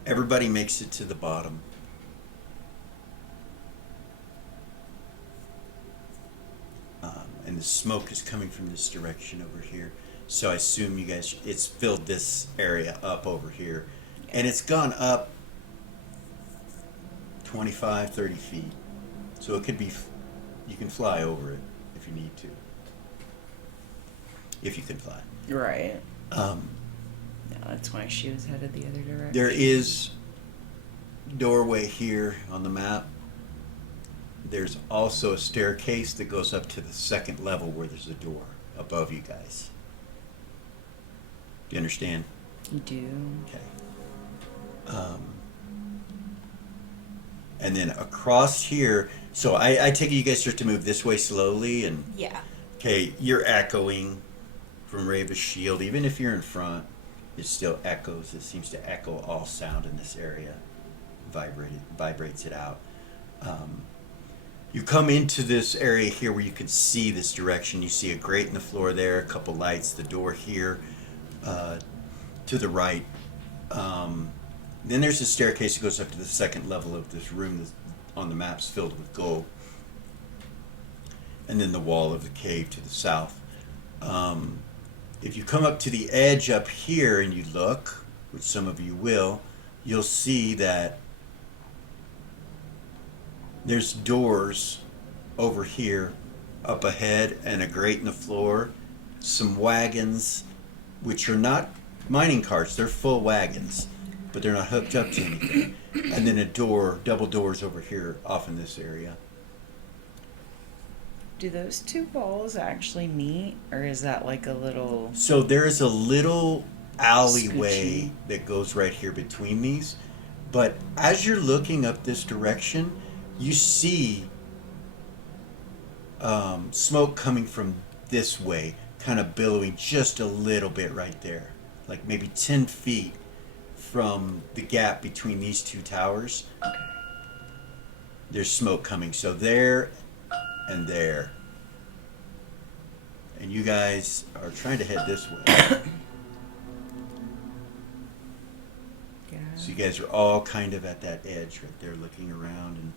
Everybody makes it to the bottom. And the smoke is coming from this direction over here. So I assume you guys, it's filled this area up over here. And it's gone up 25, 30 feet. So it could be, you can fly over it if you need to. If you can fly. Right. Um, No, that's why she was headed the other direction. There is doorway here on the map. There's also a staircase that goes up to the second level where there's a door above you guys. Do you understand? You do. Okay. And then across here, so I take it you guys start to move this way slowly, and Yeah. okay, you're echoing from Rave's shield. Even if you're in front, it still echoes. It seems to echo all sound in this area. Vibrates it out. You come into this area here where you can see this direction. You see a grate in the floor there, a couple lights, the door here to the right. Then there's a staircase that goes up to the second level of this room that's on the maps filled with gold. And then the wall of the cave to the south. If you come up to the edge up here and you look, which some of you will, you'll see that there's doors over here up ahead and a grate in the floor, some wagons, which are not mining carts, they're full wagons. but they're not hooked up to anything. And then a door, double doors over here off in this area. Do those two walls actually meet, or is that like a little? So there is a little alleyway Scoochy. that goes right here between these. But as you're looking up this direction, you see smoke coming from this way, kind of billowing just a little bit right there. Like maybe 10 feet from the gap between these two towers. There's smoke coming. So there and there. And you guys are trying to head this way. Yeah. So you guys are all kind of at that edge right there looking around. And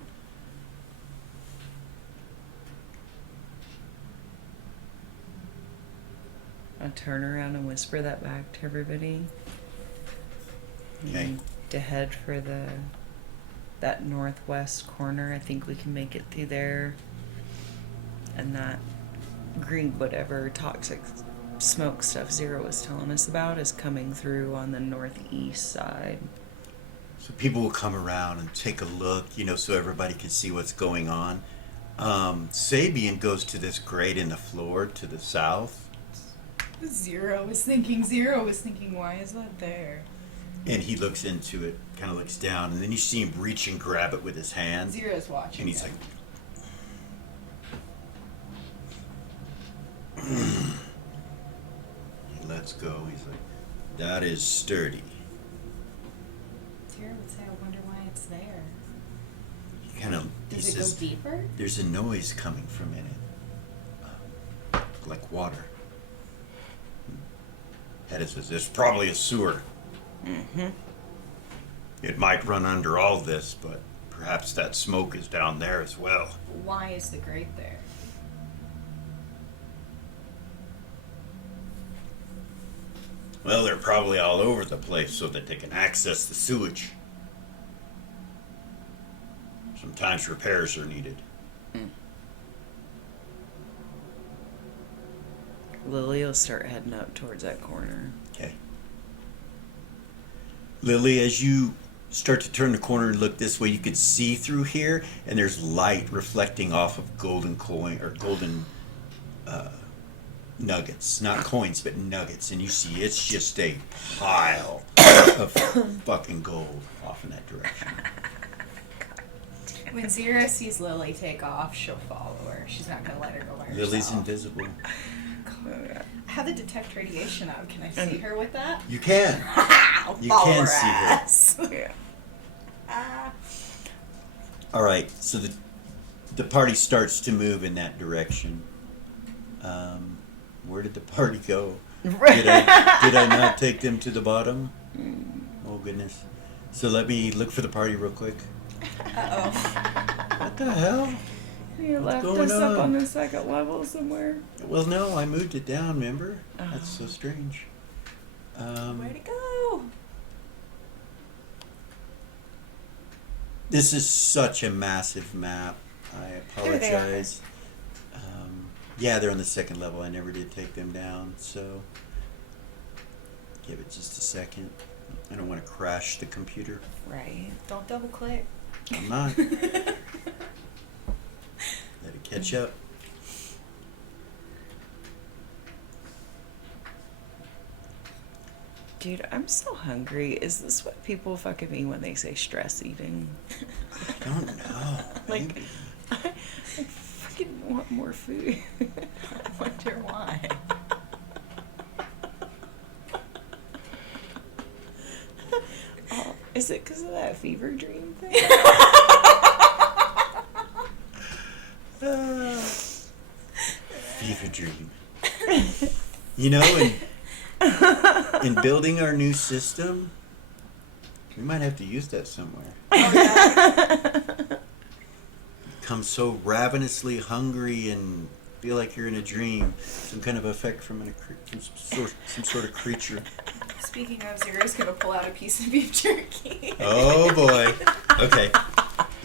I'll turn around and whisper that back to everybody. Okay. And to head for that northwest corner. I think we can make it through there. And that green, whatever toxic smoke stuff Zero was telling us about is coming through on the northeast side. so people will come around and take a look, so everybody can see what's going on. Sabian goes to this grate in the floor to the south. Zero was thinking, why is that there? And he looks into it, kind of looks down, and then you see him reach and grab it with his hand. Zero's watching. And he's him. like, he lets go. He's like, that is sturdy. Zero would say, I wonder why it's there. He kind of, he Does it says, go deeper? there's a noise coming from in it. Like water. Hedda says, there's probably a sewer. Mm-hmm. It might run under all this, but perhaps that smoke is down there as well. Why is the grate there? Well, they're probably all over the place so that they can access the sewage. Sometimes repairs are needed. Lily will start heading up towards that corner. Okay. Lily, as you start to turn the corner and look this way, you could see through here, and there's light reflecting off of golden coin or golden nuggets, not coins, but nuggets, and you see it's just a pile of fucking gold off in that direction. When Zero sees Lily take off, she'll follow her. She's not gonna let her go by herself. Lily's invisible. I have the detect radiation on. Can I see her with that? You can. I'll You follow can her see her. ass. Yeah. All right, so the party starts to move in that direction. Where did the party go? Did I not take them to the bottom? Oh goodness. So let me look for the party real quick. Uh-oh. What the hell? You left going us up on? on the second level somewhere. Well, no, I moved it down, remember? That's so strange. Where'd it go? This is such a massive map. I There they are. apologize. Yeah, they're on the second level. I never did take them down, so give it just a second. I don't want to crash the computer. Right. Don't double click. I'm not. Let it catch up. Dude, I'm so hungry. Is this what people fucking mean when they say stress eating? I don't know. Like, Maybe. I fucking want more food. I wonder why. Oh, is it because of that fever dream thing? Fever dream. In building our new system, we might have to use that somewhere. Become so ravenously hungry and feel like you're in a dream. Some kind of effect from some sort of creature. Speaking of, Zero's gonna pull out a piece of beef jerky. Oh boy. Okay.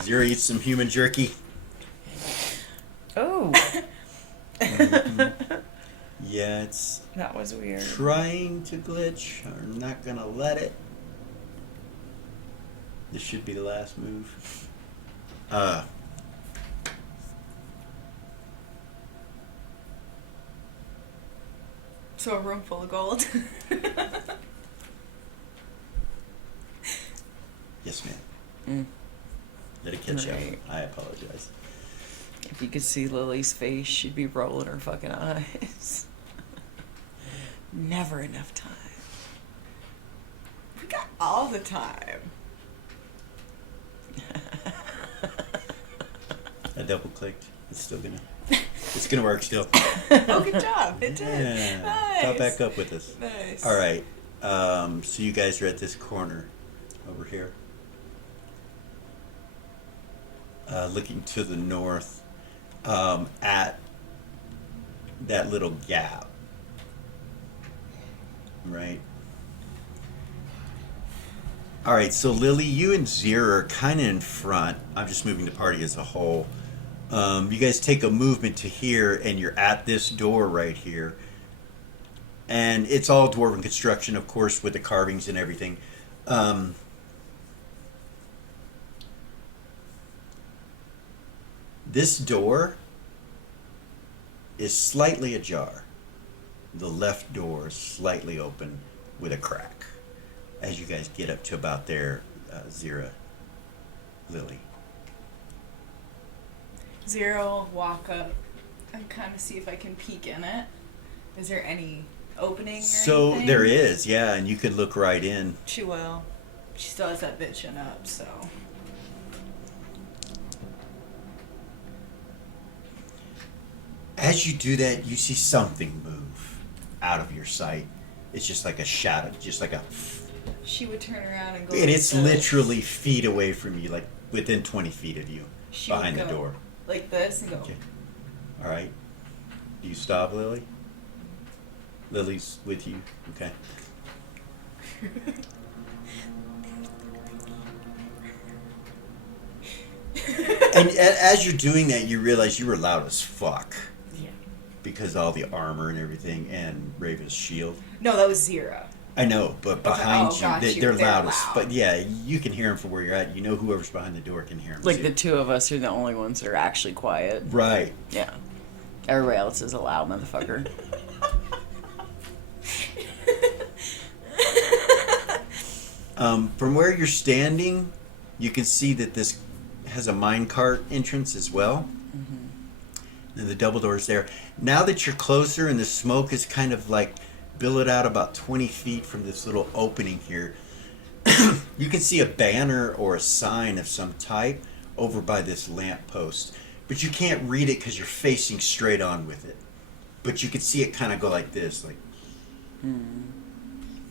Zero eats some human jerky. Oh, Yeah, it's that was weird. trying to glitch. I'm not gonna let it. This should be the last move. So a room full of gold. Yes, ma'am. Mm. Let it catch Right. up. I apologize. If you could see Lily's face, she'd be rolling her fucking eyes. Never enough time. We got all the time. I double clicked. It's still gonna. It's gonna work still. Oh, good job. It did. Yeah. Nice. Got back up with us. Nice. All right. So you guys are at this corner over here, looking to the north, at that little gap. Right. All right. So Lily, you and Zira are kind of in front. I'm just moving the party as a whole. You guys take a movement to here, and you're at this door right here. And it's all dwarven construction, of course, with the carvings and everything. This door is slightly ajar. The left door is slightly open with a crack. As you guys get up to about there, Zira, Lily. Zero will walk up and kind of see if I can peek in it. Is there any opening or So anything? there is, yeah, and you could look right in. She will. She still has that bitchin' up, so. As you do that, you see something move out of your sight. It's just like a shadow, just like a... She would turn around and go. And like it's this. literally feet away from you, like within 20 feet of you, She would behind the go door. like this and go. Okay. All right. Do you stop, Lily? Lily's with you. Okay. And as you're doing that, you realize you were loud as fuck Yeah. because all the armor and everything, and Raven's shield. No, that was Zero. I know, but behind oh, got you. they're They're loud as loud. But yeah, you can hear them from where you're at. You know whoever's behind the door can hear them. Like the two of us are the only ones that are actually quiet. Right. Yeah. Everybody else is a loud motherfucker. From where you're standing, you can see that this has a minecart entrance as well. And the double door's there. Now that you're closer and the smoke is kind of like billowed out about 20 feet from this little opening here, you can see a banner or a sign of some type over by this lamp post. But you can't read it because you're facing straight on with it. But you can see it kind of go like this, like...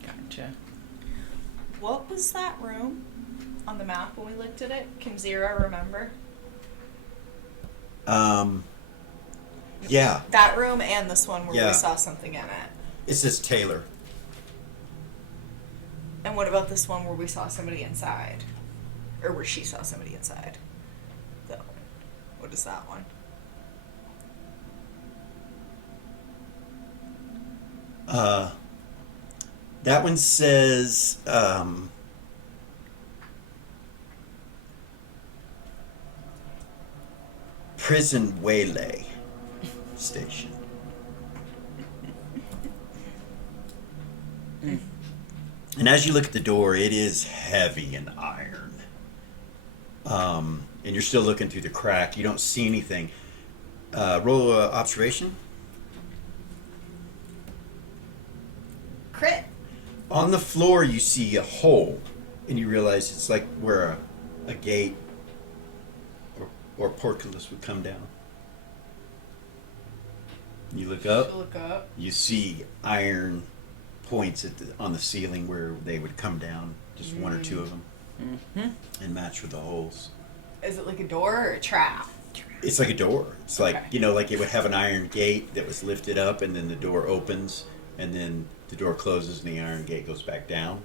Gotcha. What was that room on the map when we looked at it? Can Zero remember? Yeah, That room and this one where Yeah. we saw something in it. it says Taylor. And what about this one where we saw somebody inside? Or where she saw somebody inside? That one. What is that one? That one says, Prison Waylay Station. And as you look at the door, it is heavy and iron. And you're still looking through the crack. You don't see anything. Roll observation. Crit. On the floor, you see a hole, and you realize it's like where a gate or portcullis would come down. You look up, She'll look up. you see iron points on the ceiling where they would come down, just one or two of them, and match with the holes. Is it like a door or a trap? It's like a door. It's like, Okay. you know, like it would have an iron gate that was lifted up, and then the door opens, and then the door closes, and the iron gate goes back down.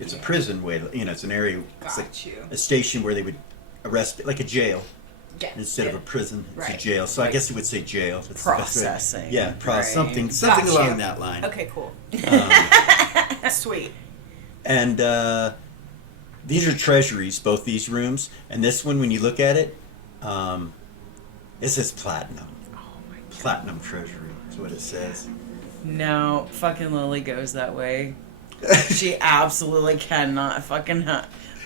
It's a prison way, you know, it's an area, it's like Got you. a station where they would arrest, like a jail. Yeah. Instead of a prison, it's a Right. jail. So I guess it would say jail. That's the best way. Processing. Yeah, Right. something Got you. along that line. Okay, cool. Sweet. And These are treasuries, both these rooms, and this one, when you look at it, it says platinum. Oh my God. Platinum treasury is what it says. No, fucking Lily goes that way. She absolutely cannot fucking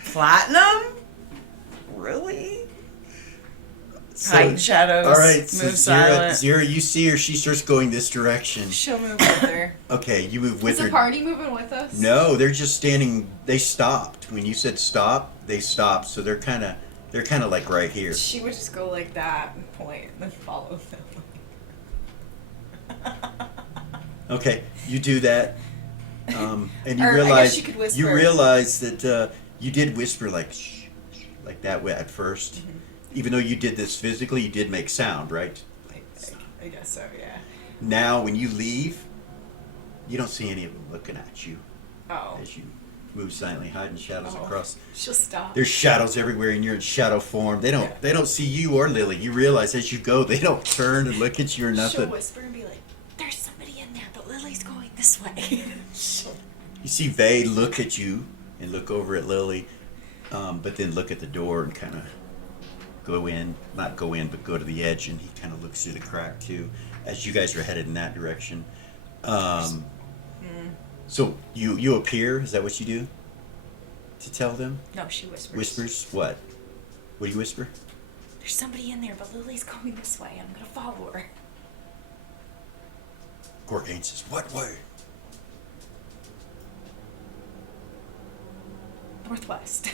platinum. Really? Hide shadows. All right, so move silent. Zira, you see her. She starts going this direction. She'll move with her. Okay, you move with Is her. the party moving with us? No, they're just standing. They stopped when you said stop. They stopped, so they're kind of like right here. She would just go like that and point and then follow them. Okay, you do that, and you Or I guess realize she could whisper. you realize that you did whisper like shh, shh, like that way at 1st. Mm-hmm. Even though you did this physically, you did make sound, right? I guess so, yeah. Now, when you leave, you don't see any of them looking at you Oh. as you move silently, hiding shadows Oh. across. She'll stop. There's shadows everywhere, and you're in shadow form. They don't see you or Lily. You realize as you go, they don't turn and look at you or She'll nothing. whisper and be like, "There's somebody in there, but Lily's going this way." You see Vay look at you and look over at Lily, but then look at the door and kind of go in, not go in, but go to the edge, and he kind of looks through the crack too, as you guys are headed in that direction. So you appear, is that what you do? To tell them? No, she whispers. Whispers? What? What do you whisper? There's somebody in there, but Lily's going this way. I'm gonna follow her. Gorgain says, what way? Northwest.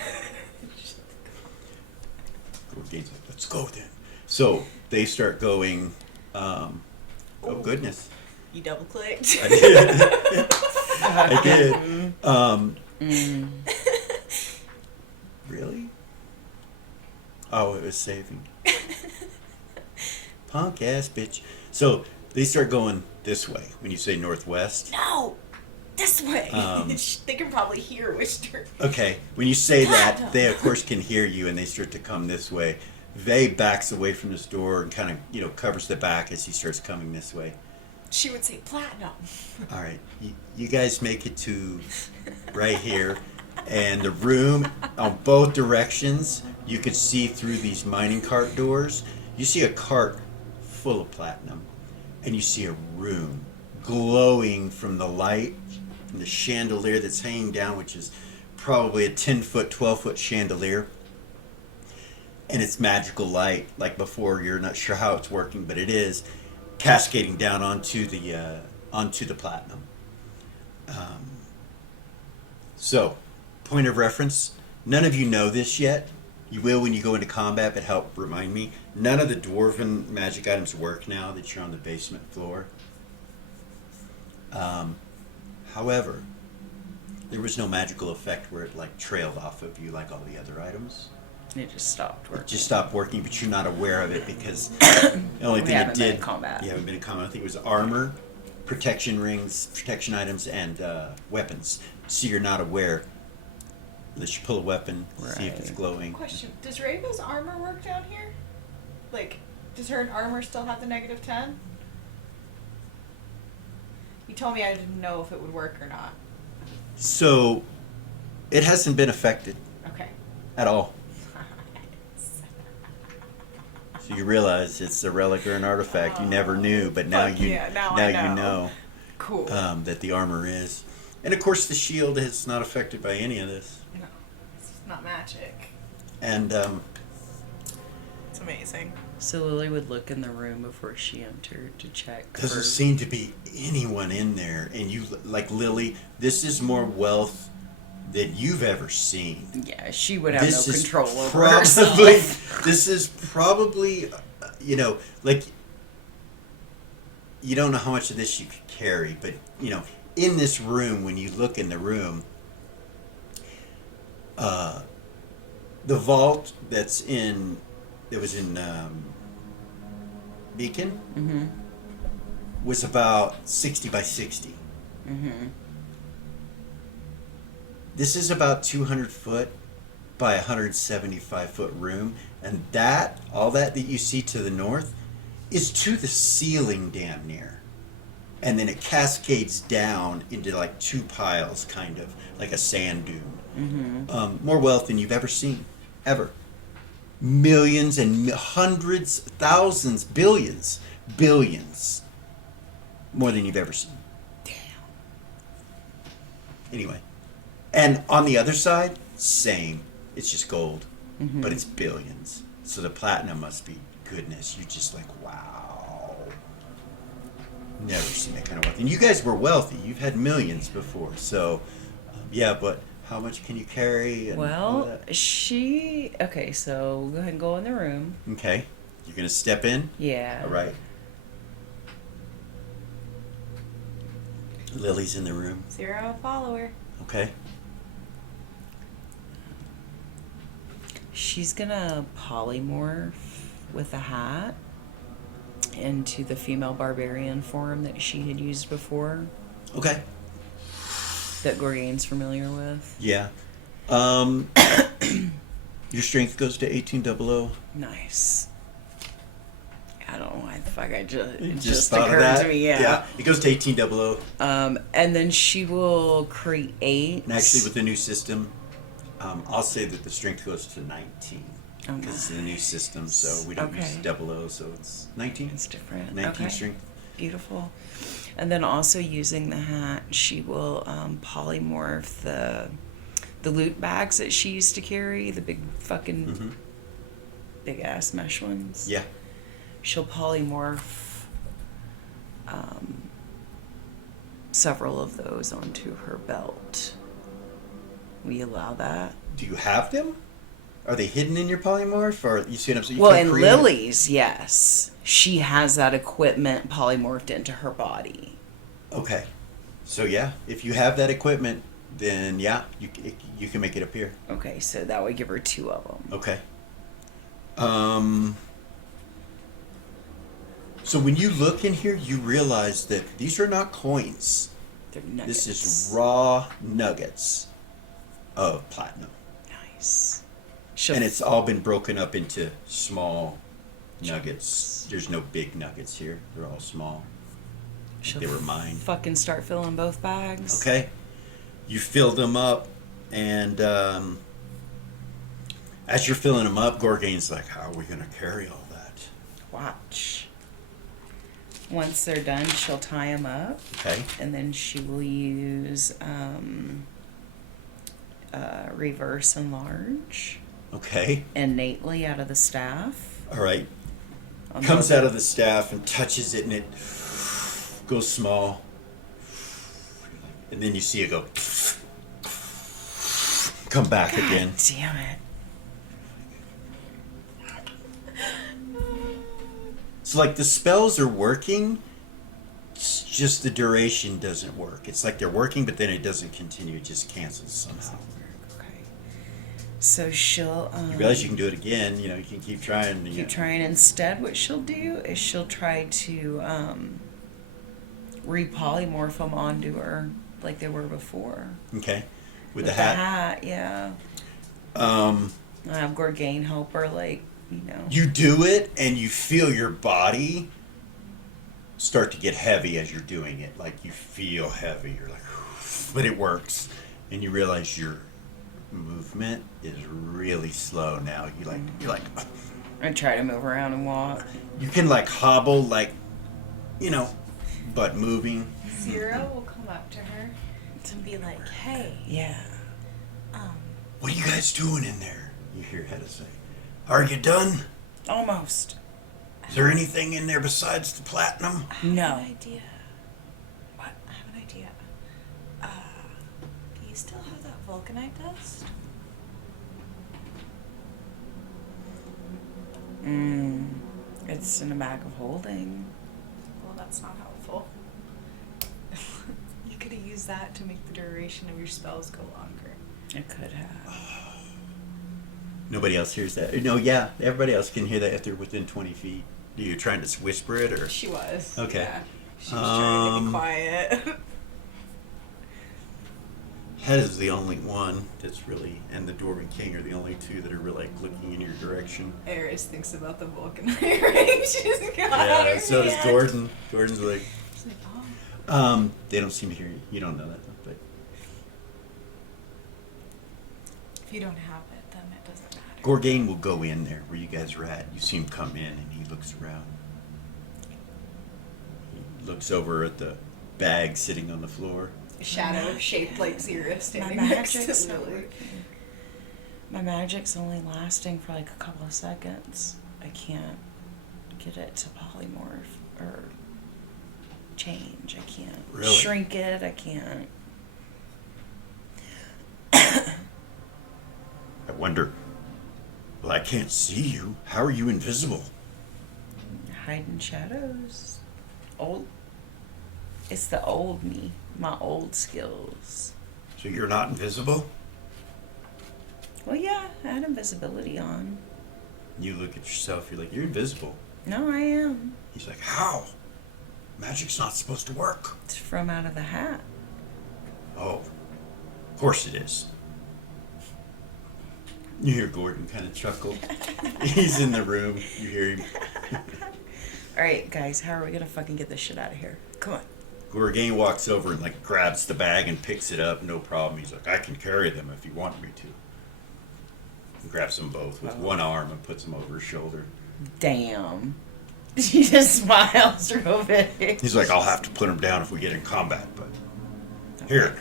Gorgain's like, let's go then. So they start going, oh goodness. You double clicked. I did. I did. Really? Oh, it was saving. Punk ass bitch. So they start going this way when you say northwest. No, this way. Um, They can probably hear which direction. Okay, when you say that, Platinum. they of course can hear you and they start to come this way. Vay backs away from this door and kind of, covers the back as he starts coming this way. She would say platinum. All right, you guys make it to right here, and the room on both directions, you could see through these mining cart doors. You see a cart full of platinum, and you see a room glowing from the light, from the chandelier that's hanging down, which is probably a 10-foot, 12-foot chandelier. And it's magical light, like before. You're not sure how it's working, but it is cascading down onto the platinum. So, point of reference. None of you know this yet. You will when you go into combat, but help remind me. None of the dwarven magic items work now that you're on the basement floor. However, there was no magical effect where it like trailed off of you like all the other items. It just stopped working. It just stopped working, but you're not aware of it because the only We thing it haven't been did. in combat. You haven't been in combat. I think it was armor, protection rings, protection items, and weapons. So you're not aware. Unless you pull a weapon, see if it's Right. glowing. Question: does Raven's armor work down here? Like, does her armor still have the -10? You told me I didn't know if it would work or not. So, it hasn't been affected Okay. at all. So you realize it's a relic or an artifact. You never knew, but now Fuck you yeah, now I you know. know Cool. that the armor is. And of course, the shield is not affected by any of this. No, it's not magic. And It's amazing. So Lily would look in the room before she entered to check. doesn't for- seem to be anyone in there. And you, like Lily, this is more wealth than you've ever seen. Yeah, she would have This no is control over probably, herself. this is probably, like, you don't know how much of this you could carry, but, in this room, when you look in the room, the vault that was in Beacon Mm-hmm. was about 60 by 60. Mm-hmm. This is about 200 foot by 175 foot room, and all that you see to the north is to the ceiling damn near. and then it cascades down into like two piles, kind of like a sand dune. More wealth than you've ever seen, ever. Millions and hundreds, thousands, billions, more than you've ever seen. Anyway, and on the other side, same. It's just gold, but it's billions. So the platinum must be goodness. You're just like, wow. Never seen that kind of wealth. And you guys were wealthy. You've had millions before. So, yeah, but how much can you carry? And all Well, that? okay, so go ahead and go in the room. Okay. You're going to step in? Yeah. All right. Lily's in the room. 0 follower. Okay. She's gonna polymorph with a hat into the female barbarian form that she had used before, Okay. that Gorgain's familiar with. Yeah. Your strength goes to 1800. Nice. I don't know why the fuck it You just thought of occurred that? to me, yeah. It goes to 1800. And then she will create. And actually, with the new system, I'll say that the strength goes to 19. Oh, Because it's the new system, so we don't use Okay. 00, so it's 19. It's different. 19 Okay. strength. Beautiful. And then also using the hat, she will polymorph the loot bags that she used to carry, the big fucking big ass mesh ones. Yeah. She'll polymorph several of those onto her belt. We allow that. Do you have them? Are they hidden in your polymorph, or you see what I'm saying? You Well, can in create it? Lily's, yes, she has that equipment polymorphed into her body. Okay. So yeah, if you have that equipment, then yeah, you can make it appear. Okay, so that would give her 2 of them. Okay. So when you look in here, you realize that these are not coins. They're nuggets. This is raw nuggets of platinum. Nice. And it's all been broken up into small nuggets. There's no big nuggets here. They're all small. She'll They were mined. fucking start filling both bags. Okay. You fill them up, and as you're filling them up, Gorgain's like, how are we going to carry all that? Watch. Once they're done, she'll tie them up, Okay. and then she will use reverse enlarge Okay. innately out of the staff. All right. On Comes both- out of the staff and touches it, and it goes small. And then you see it go come back again. Damn it. So like the spells are working, it's just the duration doesn't work. It's like they're working, but then it doesn't continue. It just cancels somehow. Okay. So she'll You realize you can do it again. You know, you can keep trying. You keep know. trying. Instead, what she'll do is she'll try to repolymorph them onto her like they were before. Okay. With the The hat. hat, yeah. I have Gorgain help her, like, you know. You do it, and you feel your body start to get heavy as you're doing it. Like you feel heavy. You're like, but it works, and you realize your movement is really slow now. You're like, I try to move around and walk. you can like hobble, like, you know, but moving. 0 will come up to her and be like, hey, Yeah. What are you guys doing in there? You hear Hedda say, are you done? Almost. Is there anything in there besides the platinum? I No. have an idea. What? I have an idea. Do you still have that vulcanite dust? It's in a bag of holding. Well, that's not helpful. You could have used that to make the duration of your spells go longer. I could have. Nobody else hears that. No, yeah, everybody else can hear that if they're within 20 feet. Are you trying to whisper it, or? She was. Okay. Yeah. She was trying to be Um, quiet. Hedda's the only one that's really, and the Dwarven King are the only two that are really like looking in your direction. Eris thinks about the vulcanite ring. She's got on Yeah, her so does hand. Gordon. Gordon's like, She's like, They don't seem to hear you. You don't know that, though, but If you don't have it, then it doesn't matter. Gorgain will go in there where you guys are at. You see him come in, and he looks around. He looks over at the bag sitting on the floor. A shadow shaped like Zira My standing next to magic's not Lily. working. My magic's only lasting for like a couple of seconds. I can't get it to polymorph or change. I can't Really? shrink it. I can't. I wonder. Well, I can't see you. How are you invisible? Hide in shadows. Old. It's the old me. My old skills. So you're not invisible? Well, yeah, I had invisibility on. You look at yourself. You're like, you're invisible. No, I am. He's like, how? Magic's not supposed to work. It's from out of the hat. Oh, of course it is. You hear Gordon kind of chuckle. He's in the room. You hear him. All right, guys, how are we gonna fucking get this shit out of here? Come on. Gorgain walks over and like grabs the bag and picks it up. No problem. He's like, I can carry them if you want me to. He grabs them both with one arm and puts them over his shoulder. Damn. She just smiles real big. He's like, I'll have to put them down if we get in combat, but here,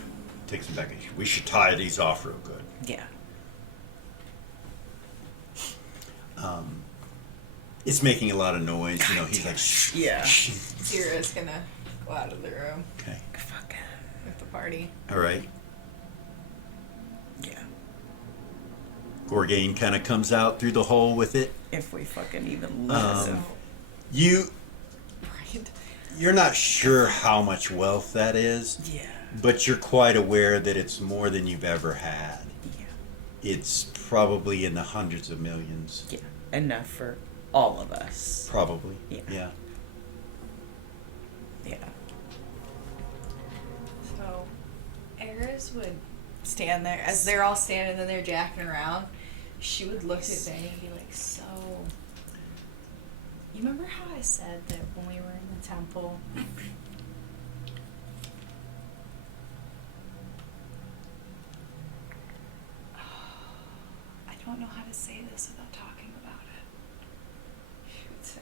takes them back. We should tie these off real good. Yeah. It's making a lot of noise. You know, he's like, shh. Yeah. Zira's gonna go out of the room Okay. Fuck. with the party. All right. Yeah. Gorgain kind of comes out through the hole with it. If we fucking even live. You're not sure how much wealth that is, Yeah. but you're quite aware that it's more than you've ever had. Yeah. It's probably in the hundreds of millions. Yeah. Enough for all of us. Probably. Yeah. Yeah. Yeah. So, Eris would stand there as they're all standing and they're jacking around. She would look at Benny and be like, "So, you remember how I said that when we were in the temple?" I don't know how to say this without talking about it. She would say.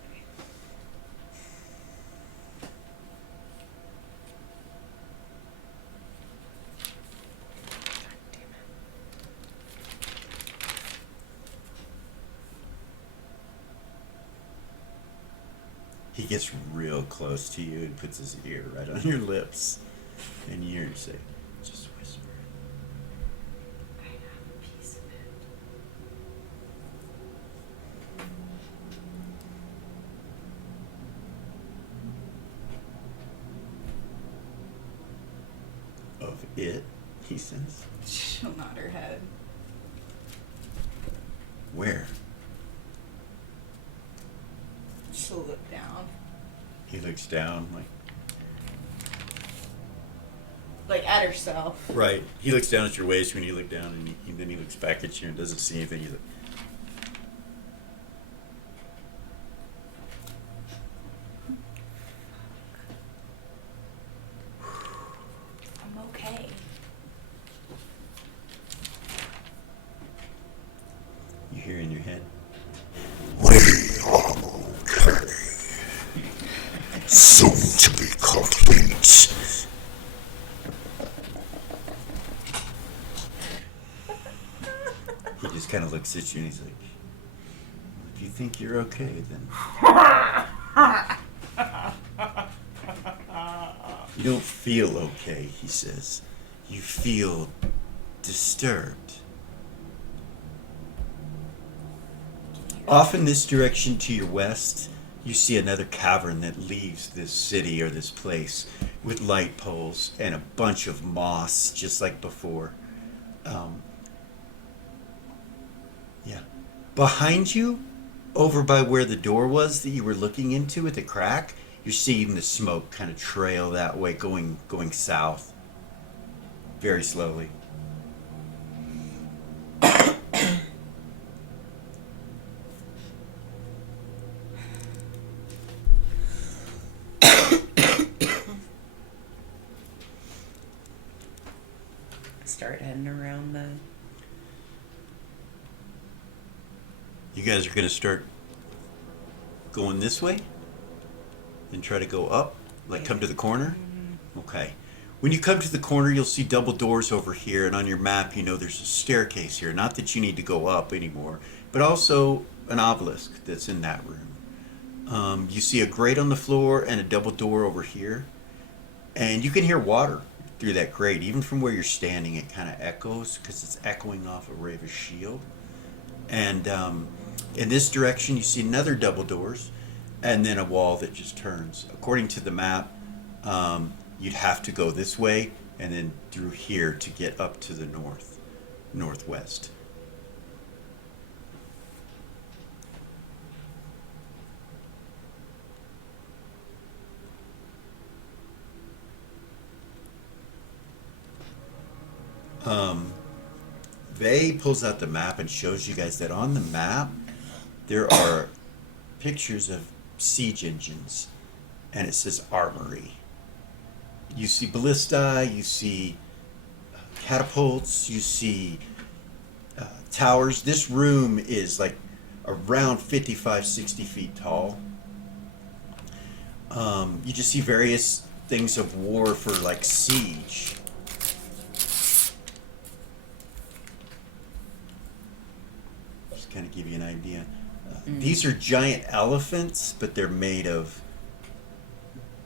He gets real close to you and puts his ear right on your lips. And you hear him say, just whisper. I have a piece of it. Of it, he says. She'll nod her head. Where? She'll look down. He looks down, Like at herself. right. He looks down at your waist when you look down, and then he looks back at you and doesn't see anything. He's like, I'm okay. you hear in your head, We are okay. Soon to be complete. he just kind of looks at you and he's like, if you think you're okay, then. You don't feel okay, he says. You feel disturbed. Off in this direction to your west, you see another cavern that leaves this city or this place with light poles and a bunch of moss, just like before. Yeah. Behind you, over by where the door was that you were looking into at the crack, you're seeing the smoke kind of trail that way, going south, very slowly. You guys are going to start going this way? Then try to go up? Like come to the corner? Okay. When you come to the corner, you'll see double doors over here, and on your map, you know there's a staircase here. Not that you need to go up anymore, but also an obelisk that's in that room. You see a grate on the floor and a double door over here, and you can hear water through that grate. Even from where you're standing, it kind of echoes because it's echoing off of Rave's shield. And in this direction, you see another double doors, and then a wall that just turns. According to the map, you'd have to go this way and then through here to get up to the northwest. Vay pulls out the map and shows you guys that on the map there are pictures of siege engines, and it says armory. You see ballista, you see catapults, you see towers. This room is like around 55, 60 feet tall. You just see various things of war for like siege. Just kind of give you an idea. These are giant elephants, but they're made of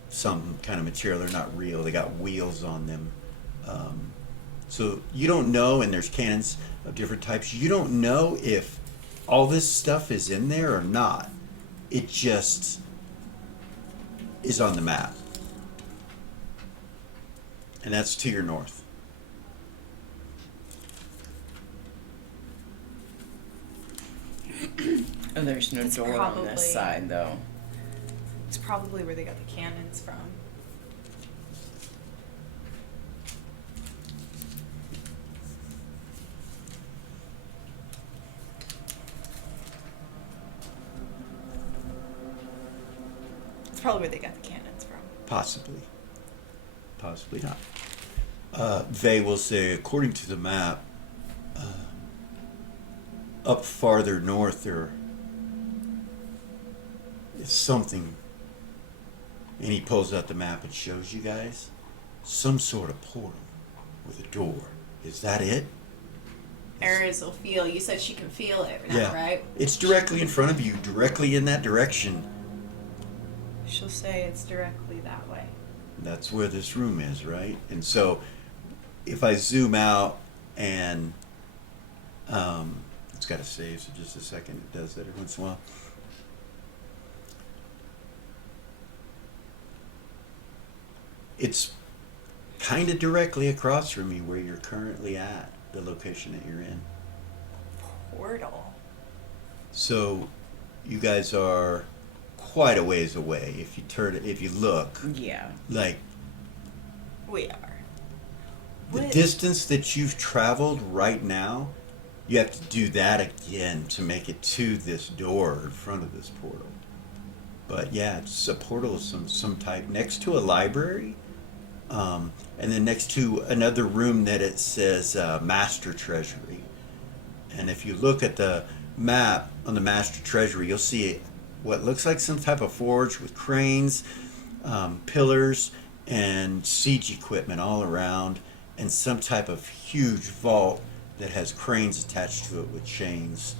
some kind of material. They're not real. They got wheels on them. So you don't know, and there's cannons of different types. You don't know if all this stuff is in there or not. It just is on the map. And that's to your north. Oh, there's no It's door on probably- this side, though. It's probably where they got the cannons from. It's probably where they got the cannons from. Possibly. Possibly not. They will say, according to the map, up farther north there is something, and he pulls out the map and shows you guys some sort of portal with a door. Is that it? Eris will feel. You said she can feel it now, Yeah. right? It's directly in front of you, directly in that direction. She'll say it's directly that way. That's where this room is, right? And so if I zoom out and it's got to save, so just a second, it does that every once in a while. It's kind of directly across from you where you're currently at, the location that you're in. Portal. So you guys are quite a ways away. If you look, Yeah. like We are. the What- distance that you've traveled right now, you have to do that again to make it to this door in front of this portal. But yeah, it's a portal of some type next to a library, and then next to another room that it says Master Treasury. And if you look at the map on the Master Treasury, you'll see what looks like some type of forge with cranes, pillars, and siege equipment all around, and some type of huge vault that has cranes attached to it with chains.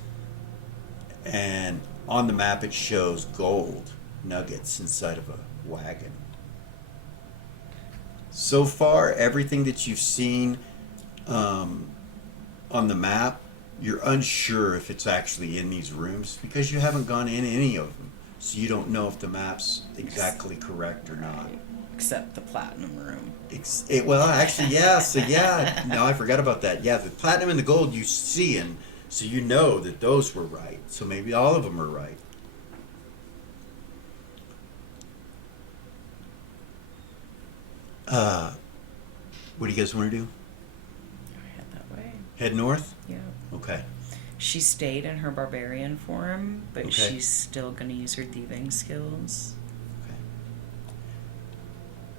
And on the map it shows gold nuggets inside of a wagon. So far, everything that you've seen on the map, you're unsure if it's actually in these rooms because you haven't gone in any of them. So you don't know if the map's exactly correct or not. Except the platinum room. Well, actually, yeah. So yeah, no, I forgot about that. Yeah, the platinum and the gold you see, and so you know that those were right. So maybe all of them are right. What do you guys want to do? Head that way. Head north? Yeah. Okay. She stayed in her barbarian form, but Okay. she's still gonna use her thieving skills.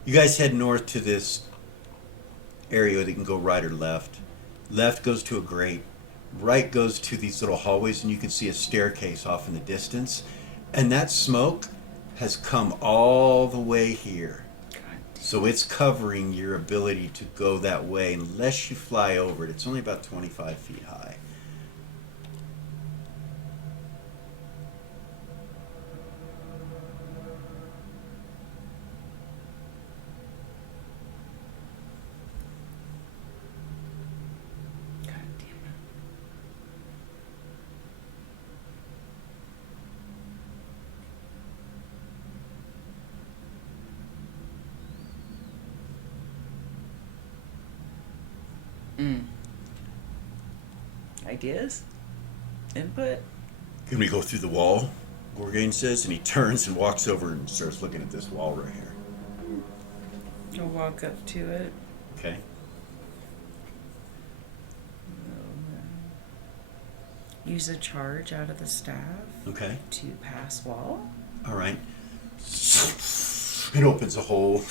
You guys head north to this area that you can go right or left. Left goes to a grate. right goes to these little hallways, and you can see a staircase off in the distance. And that smoke has come all the way here. So it's covering your ability to go that way unless you fly over it. It's only about 25 feet high. God damn it. Ideas? Input? Can we go through the wall? Gorgain says, and he turns and walks over and starts looking at this wall right here. I'll walk up to it. Okay. Use a charge out of the staff Okay. to pass wall. All right. It opens a hole.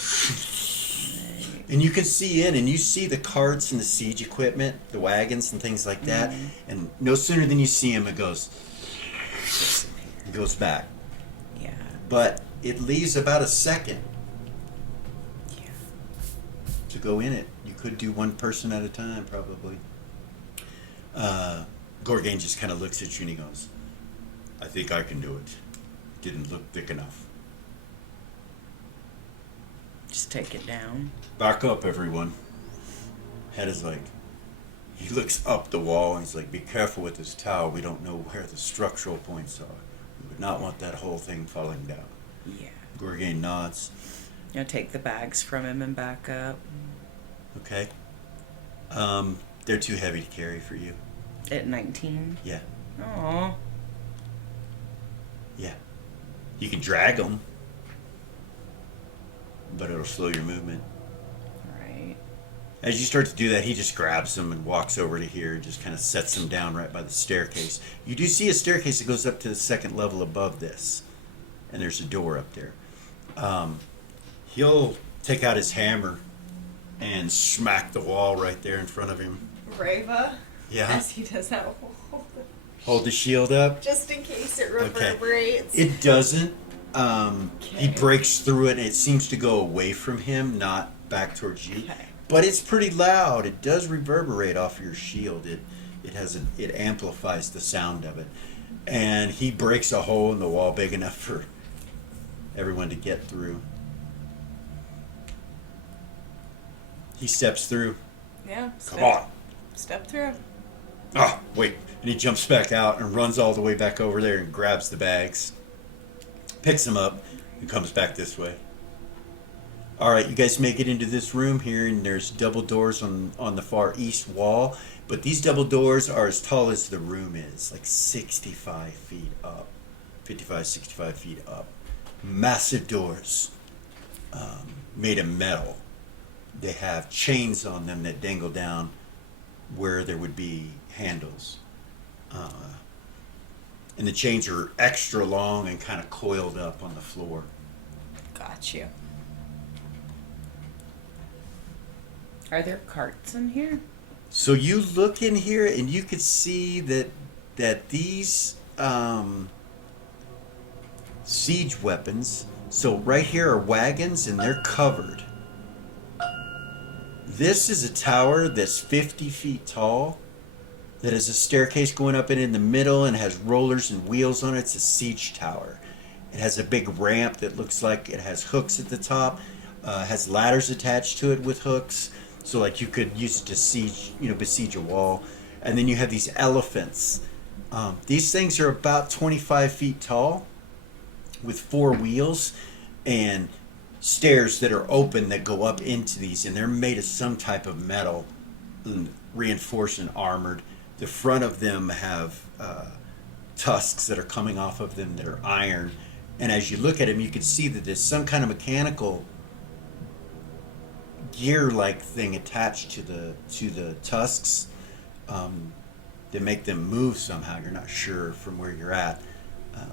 And you can see in, and you see the carts and the siege equipment, the wagons and things like that. And no sooner than you see him, it goes back. Yeah. But it leaves about a second Yeah. to go in it. You could do one person at a time, probably. Gorgain just kind of looks at you and he goes, I think I can do it. Didn't look thick enough. Just take it down. Back up, everyone. Head is like, he looks up the wall and he's like, be careful with this tower. We don't know where the structural points are. We would not want that whole thing falling down. Yeah. Gorgain nods. I'll take the bags from him and back up. Okay. They're too heavy to carry for you. At 19? Yeah. Aw. Yeah. You can drag them, but it'll slow your movement. Right. As you start to do that, he just grabs them and walks over to here and just kind of sets them down right by the staircase. You do see a staircase that goes up to the second level above this, and there's a door up there. He'll take out his hammer and smack the wall right there in front of him. Rava, Yeah. as he does that, Hold the shield up. just in case it Okay. reverberates. It doesn't. He Okay. breaks through it and it seems to go away from him, not back towards you. Okay. But it's pretty loud. It does reverberate off your shield. It amplifies the sound of it. And he breaks a hole in the wall big enough for everyone to get through. He steps through. Yeah. Come on. Step through. Ah, wait. And he jumps back out and runs all the way back over there and grabs the bags, picks them up, and comes back this way. All right, you guys make it into this room here, and there's double doors on the far east wall. But these double doors are as tall as the room is, like 65 feet up, 55, 65 feet up. Massive doors, made of metal. They have chains on them that dangle down where there would be handles. And the chains are extra long and kind of coiled up on the floor. Got you. Are there carts in here? So you look in here and you could see that these siege weapons, so right here are wagons and they're covered. This is a tower that's 50 feet tall that has a staircase going up in the middle and has rollers and wheels on it. It's a siege tower. It has a big ramp that looks like it has hooks at the top, has ladders attached to it with hooks. So like you could use it to siege, besiege a wall. And then you have these elephants. These things are about 25 feet tall with 4 wheels and stairs that are open that go up into these, and they're made of some type of metal, reinforced and armored. The front of them have tusks that are coming off of them that are iron. And as you look at them, you can see that there's some kind of mechanical gear-like thing attached to the tusks that make them move somehow. You're not sure from where you're at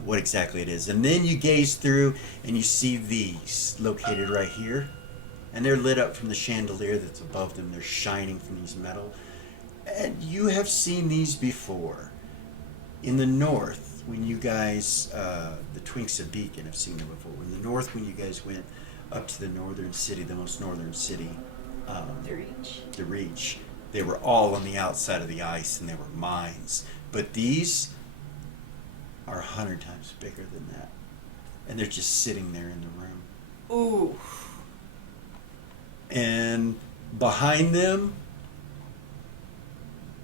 what exactly it is. And then you gaze through and you see these located right here, and they're lit up from the chandelier that's above them. They're shining from these metal. And you have seen these before. In the north, when you guys, the Twinks of Beacon have seen them before. In the north, when you guys went up to the northern city, the most northern city, the Reach, they were all on the outside of the ice and they were mines. But these are 100 times bigger than that. And they're just sitting there in the room. Ooh. And behind them,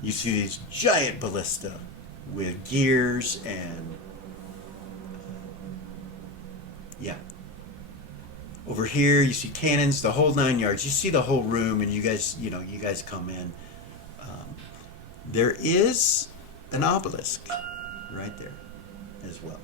you see these giant ballista with gears and yeah. Over here, you see cannons, the whole 9 yards. You see the whole room, and you guys come in. There is an obelisk right there as well.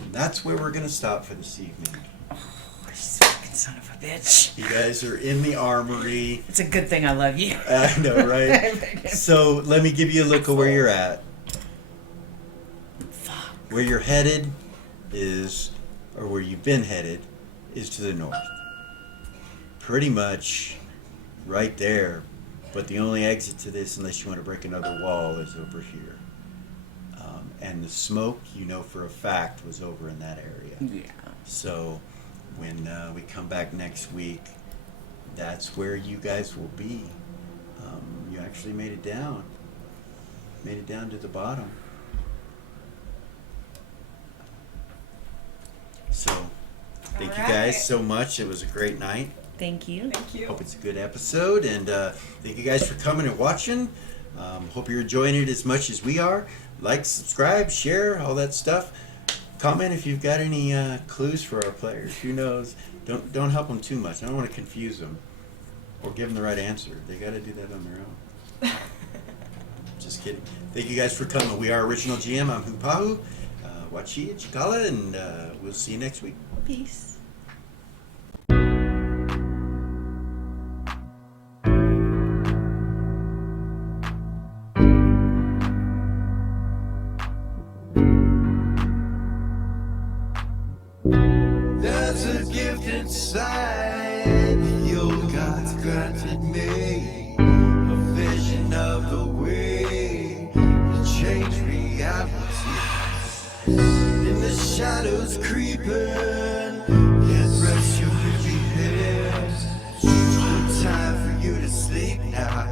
And that's where we're going to stop for this evening. Fucking son of a bitch. You guys are in the armory. It's a good thing I love you. I know, right? So let me give you a look at where you're at. Where you're headed is, or where you've been headed, is to the north. Pretty much right there. But the only exit to this, unless you want to break another wall, is over here. And the smoke, you know for a fact, was over in that area. Yeah. So when we come back next week, that's where you guys will be. You actually made it down. Made it down to the bottom. So thank you guys so much. It was a great night. Thank you. Thank you. Hope it's a good episode, and thank you guys for coming and watching. Hope you're enjoying it as much as we are. Like, subscribe, share, all that stuff. Comment if you've got any clues for our players. Who knows? Don't help them too much. I don't want to confuse them or give them the right answer. They got to do that on their own. Just kidding. Thank you guys for coming. We are Original GM. I'm Hupahu, Wachi, Cikala, and we'll see you next week. Peace. There's a gift inside the old God's granted me, a vision of the way to change reality. In the shadows creeping, can't rest your weary head. No time for you to sleep now,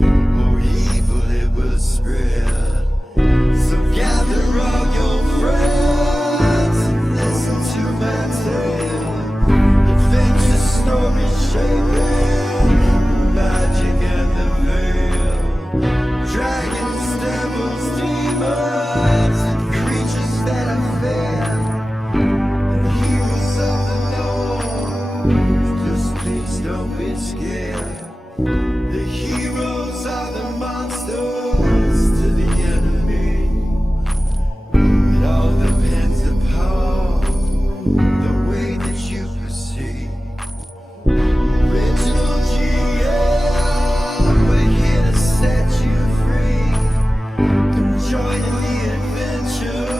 or evil it will spread. So gather all your friends and listen to my tale. Adventure story shaping magic and the veil. Dragons, devils, demons, and creatures that are fair, and heroes of the known. Just please don't be scared. The heroes are the monsters to the enemy. It all depends upon the way that you proceed. Original GM, we're here to set you free. Come join in the adventure.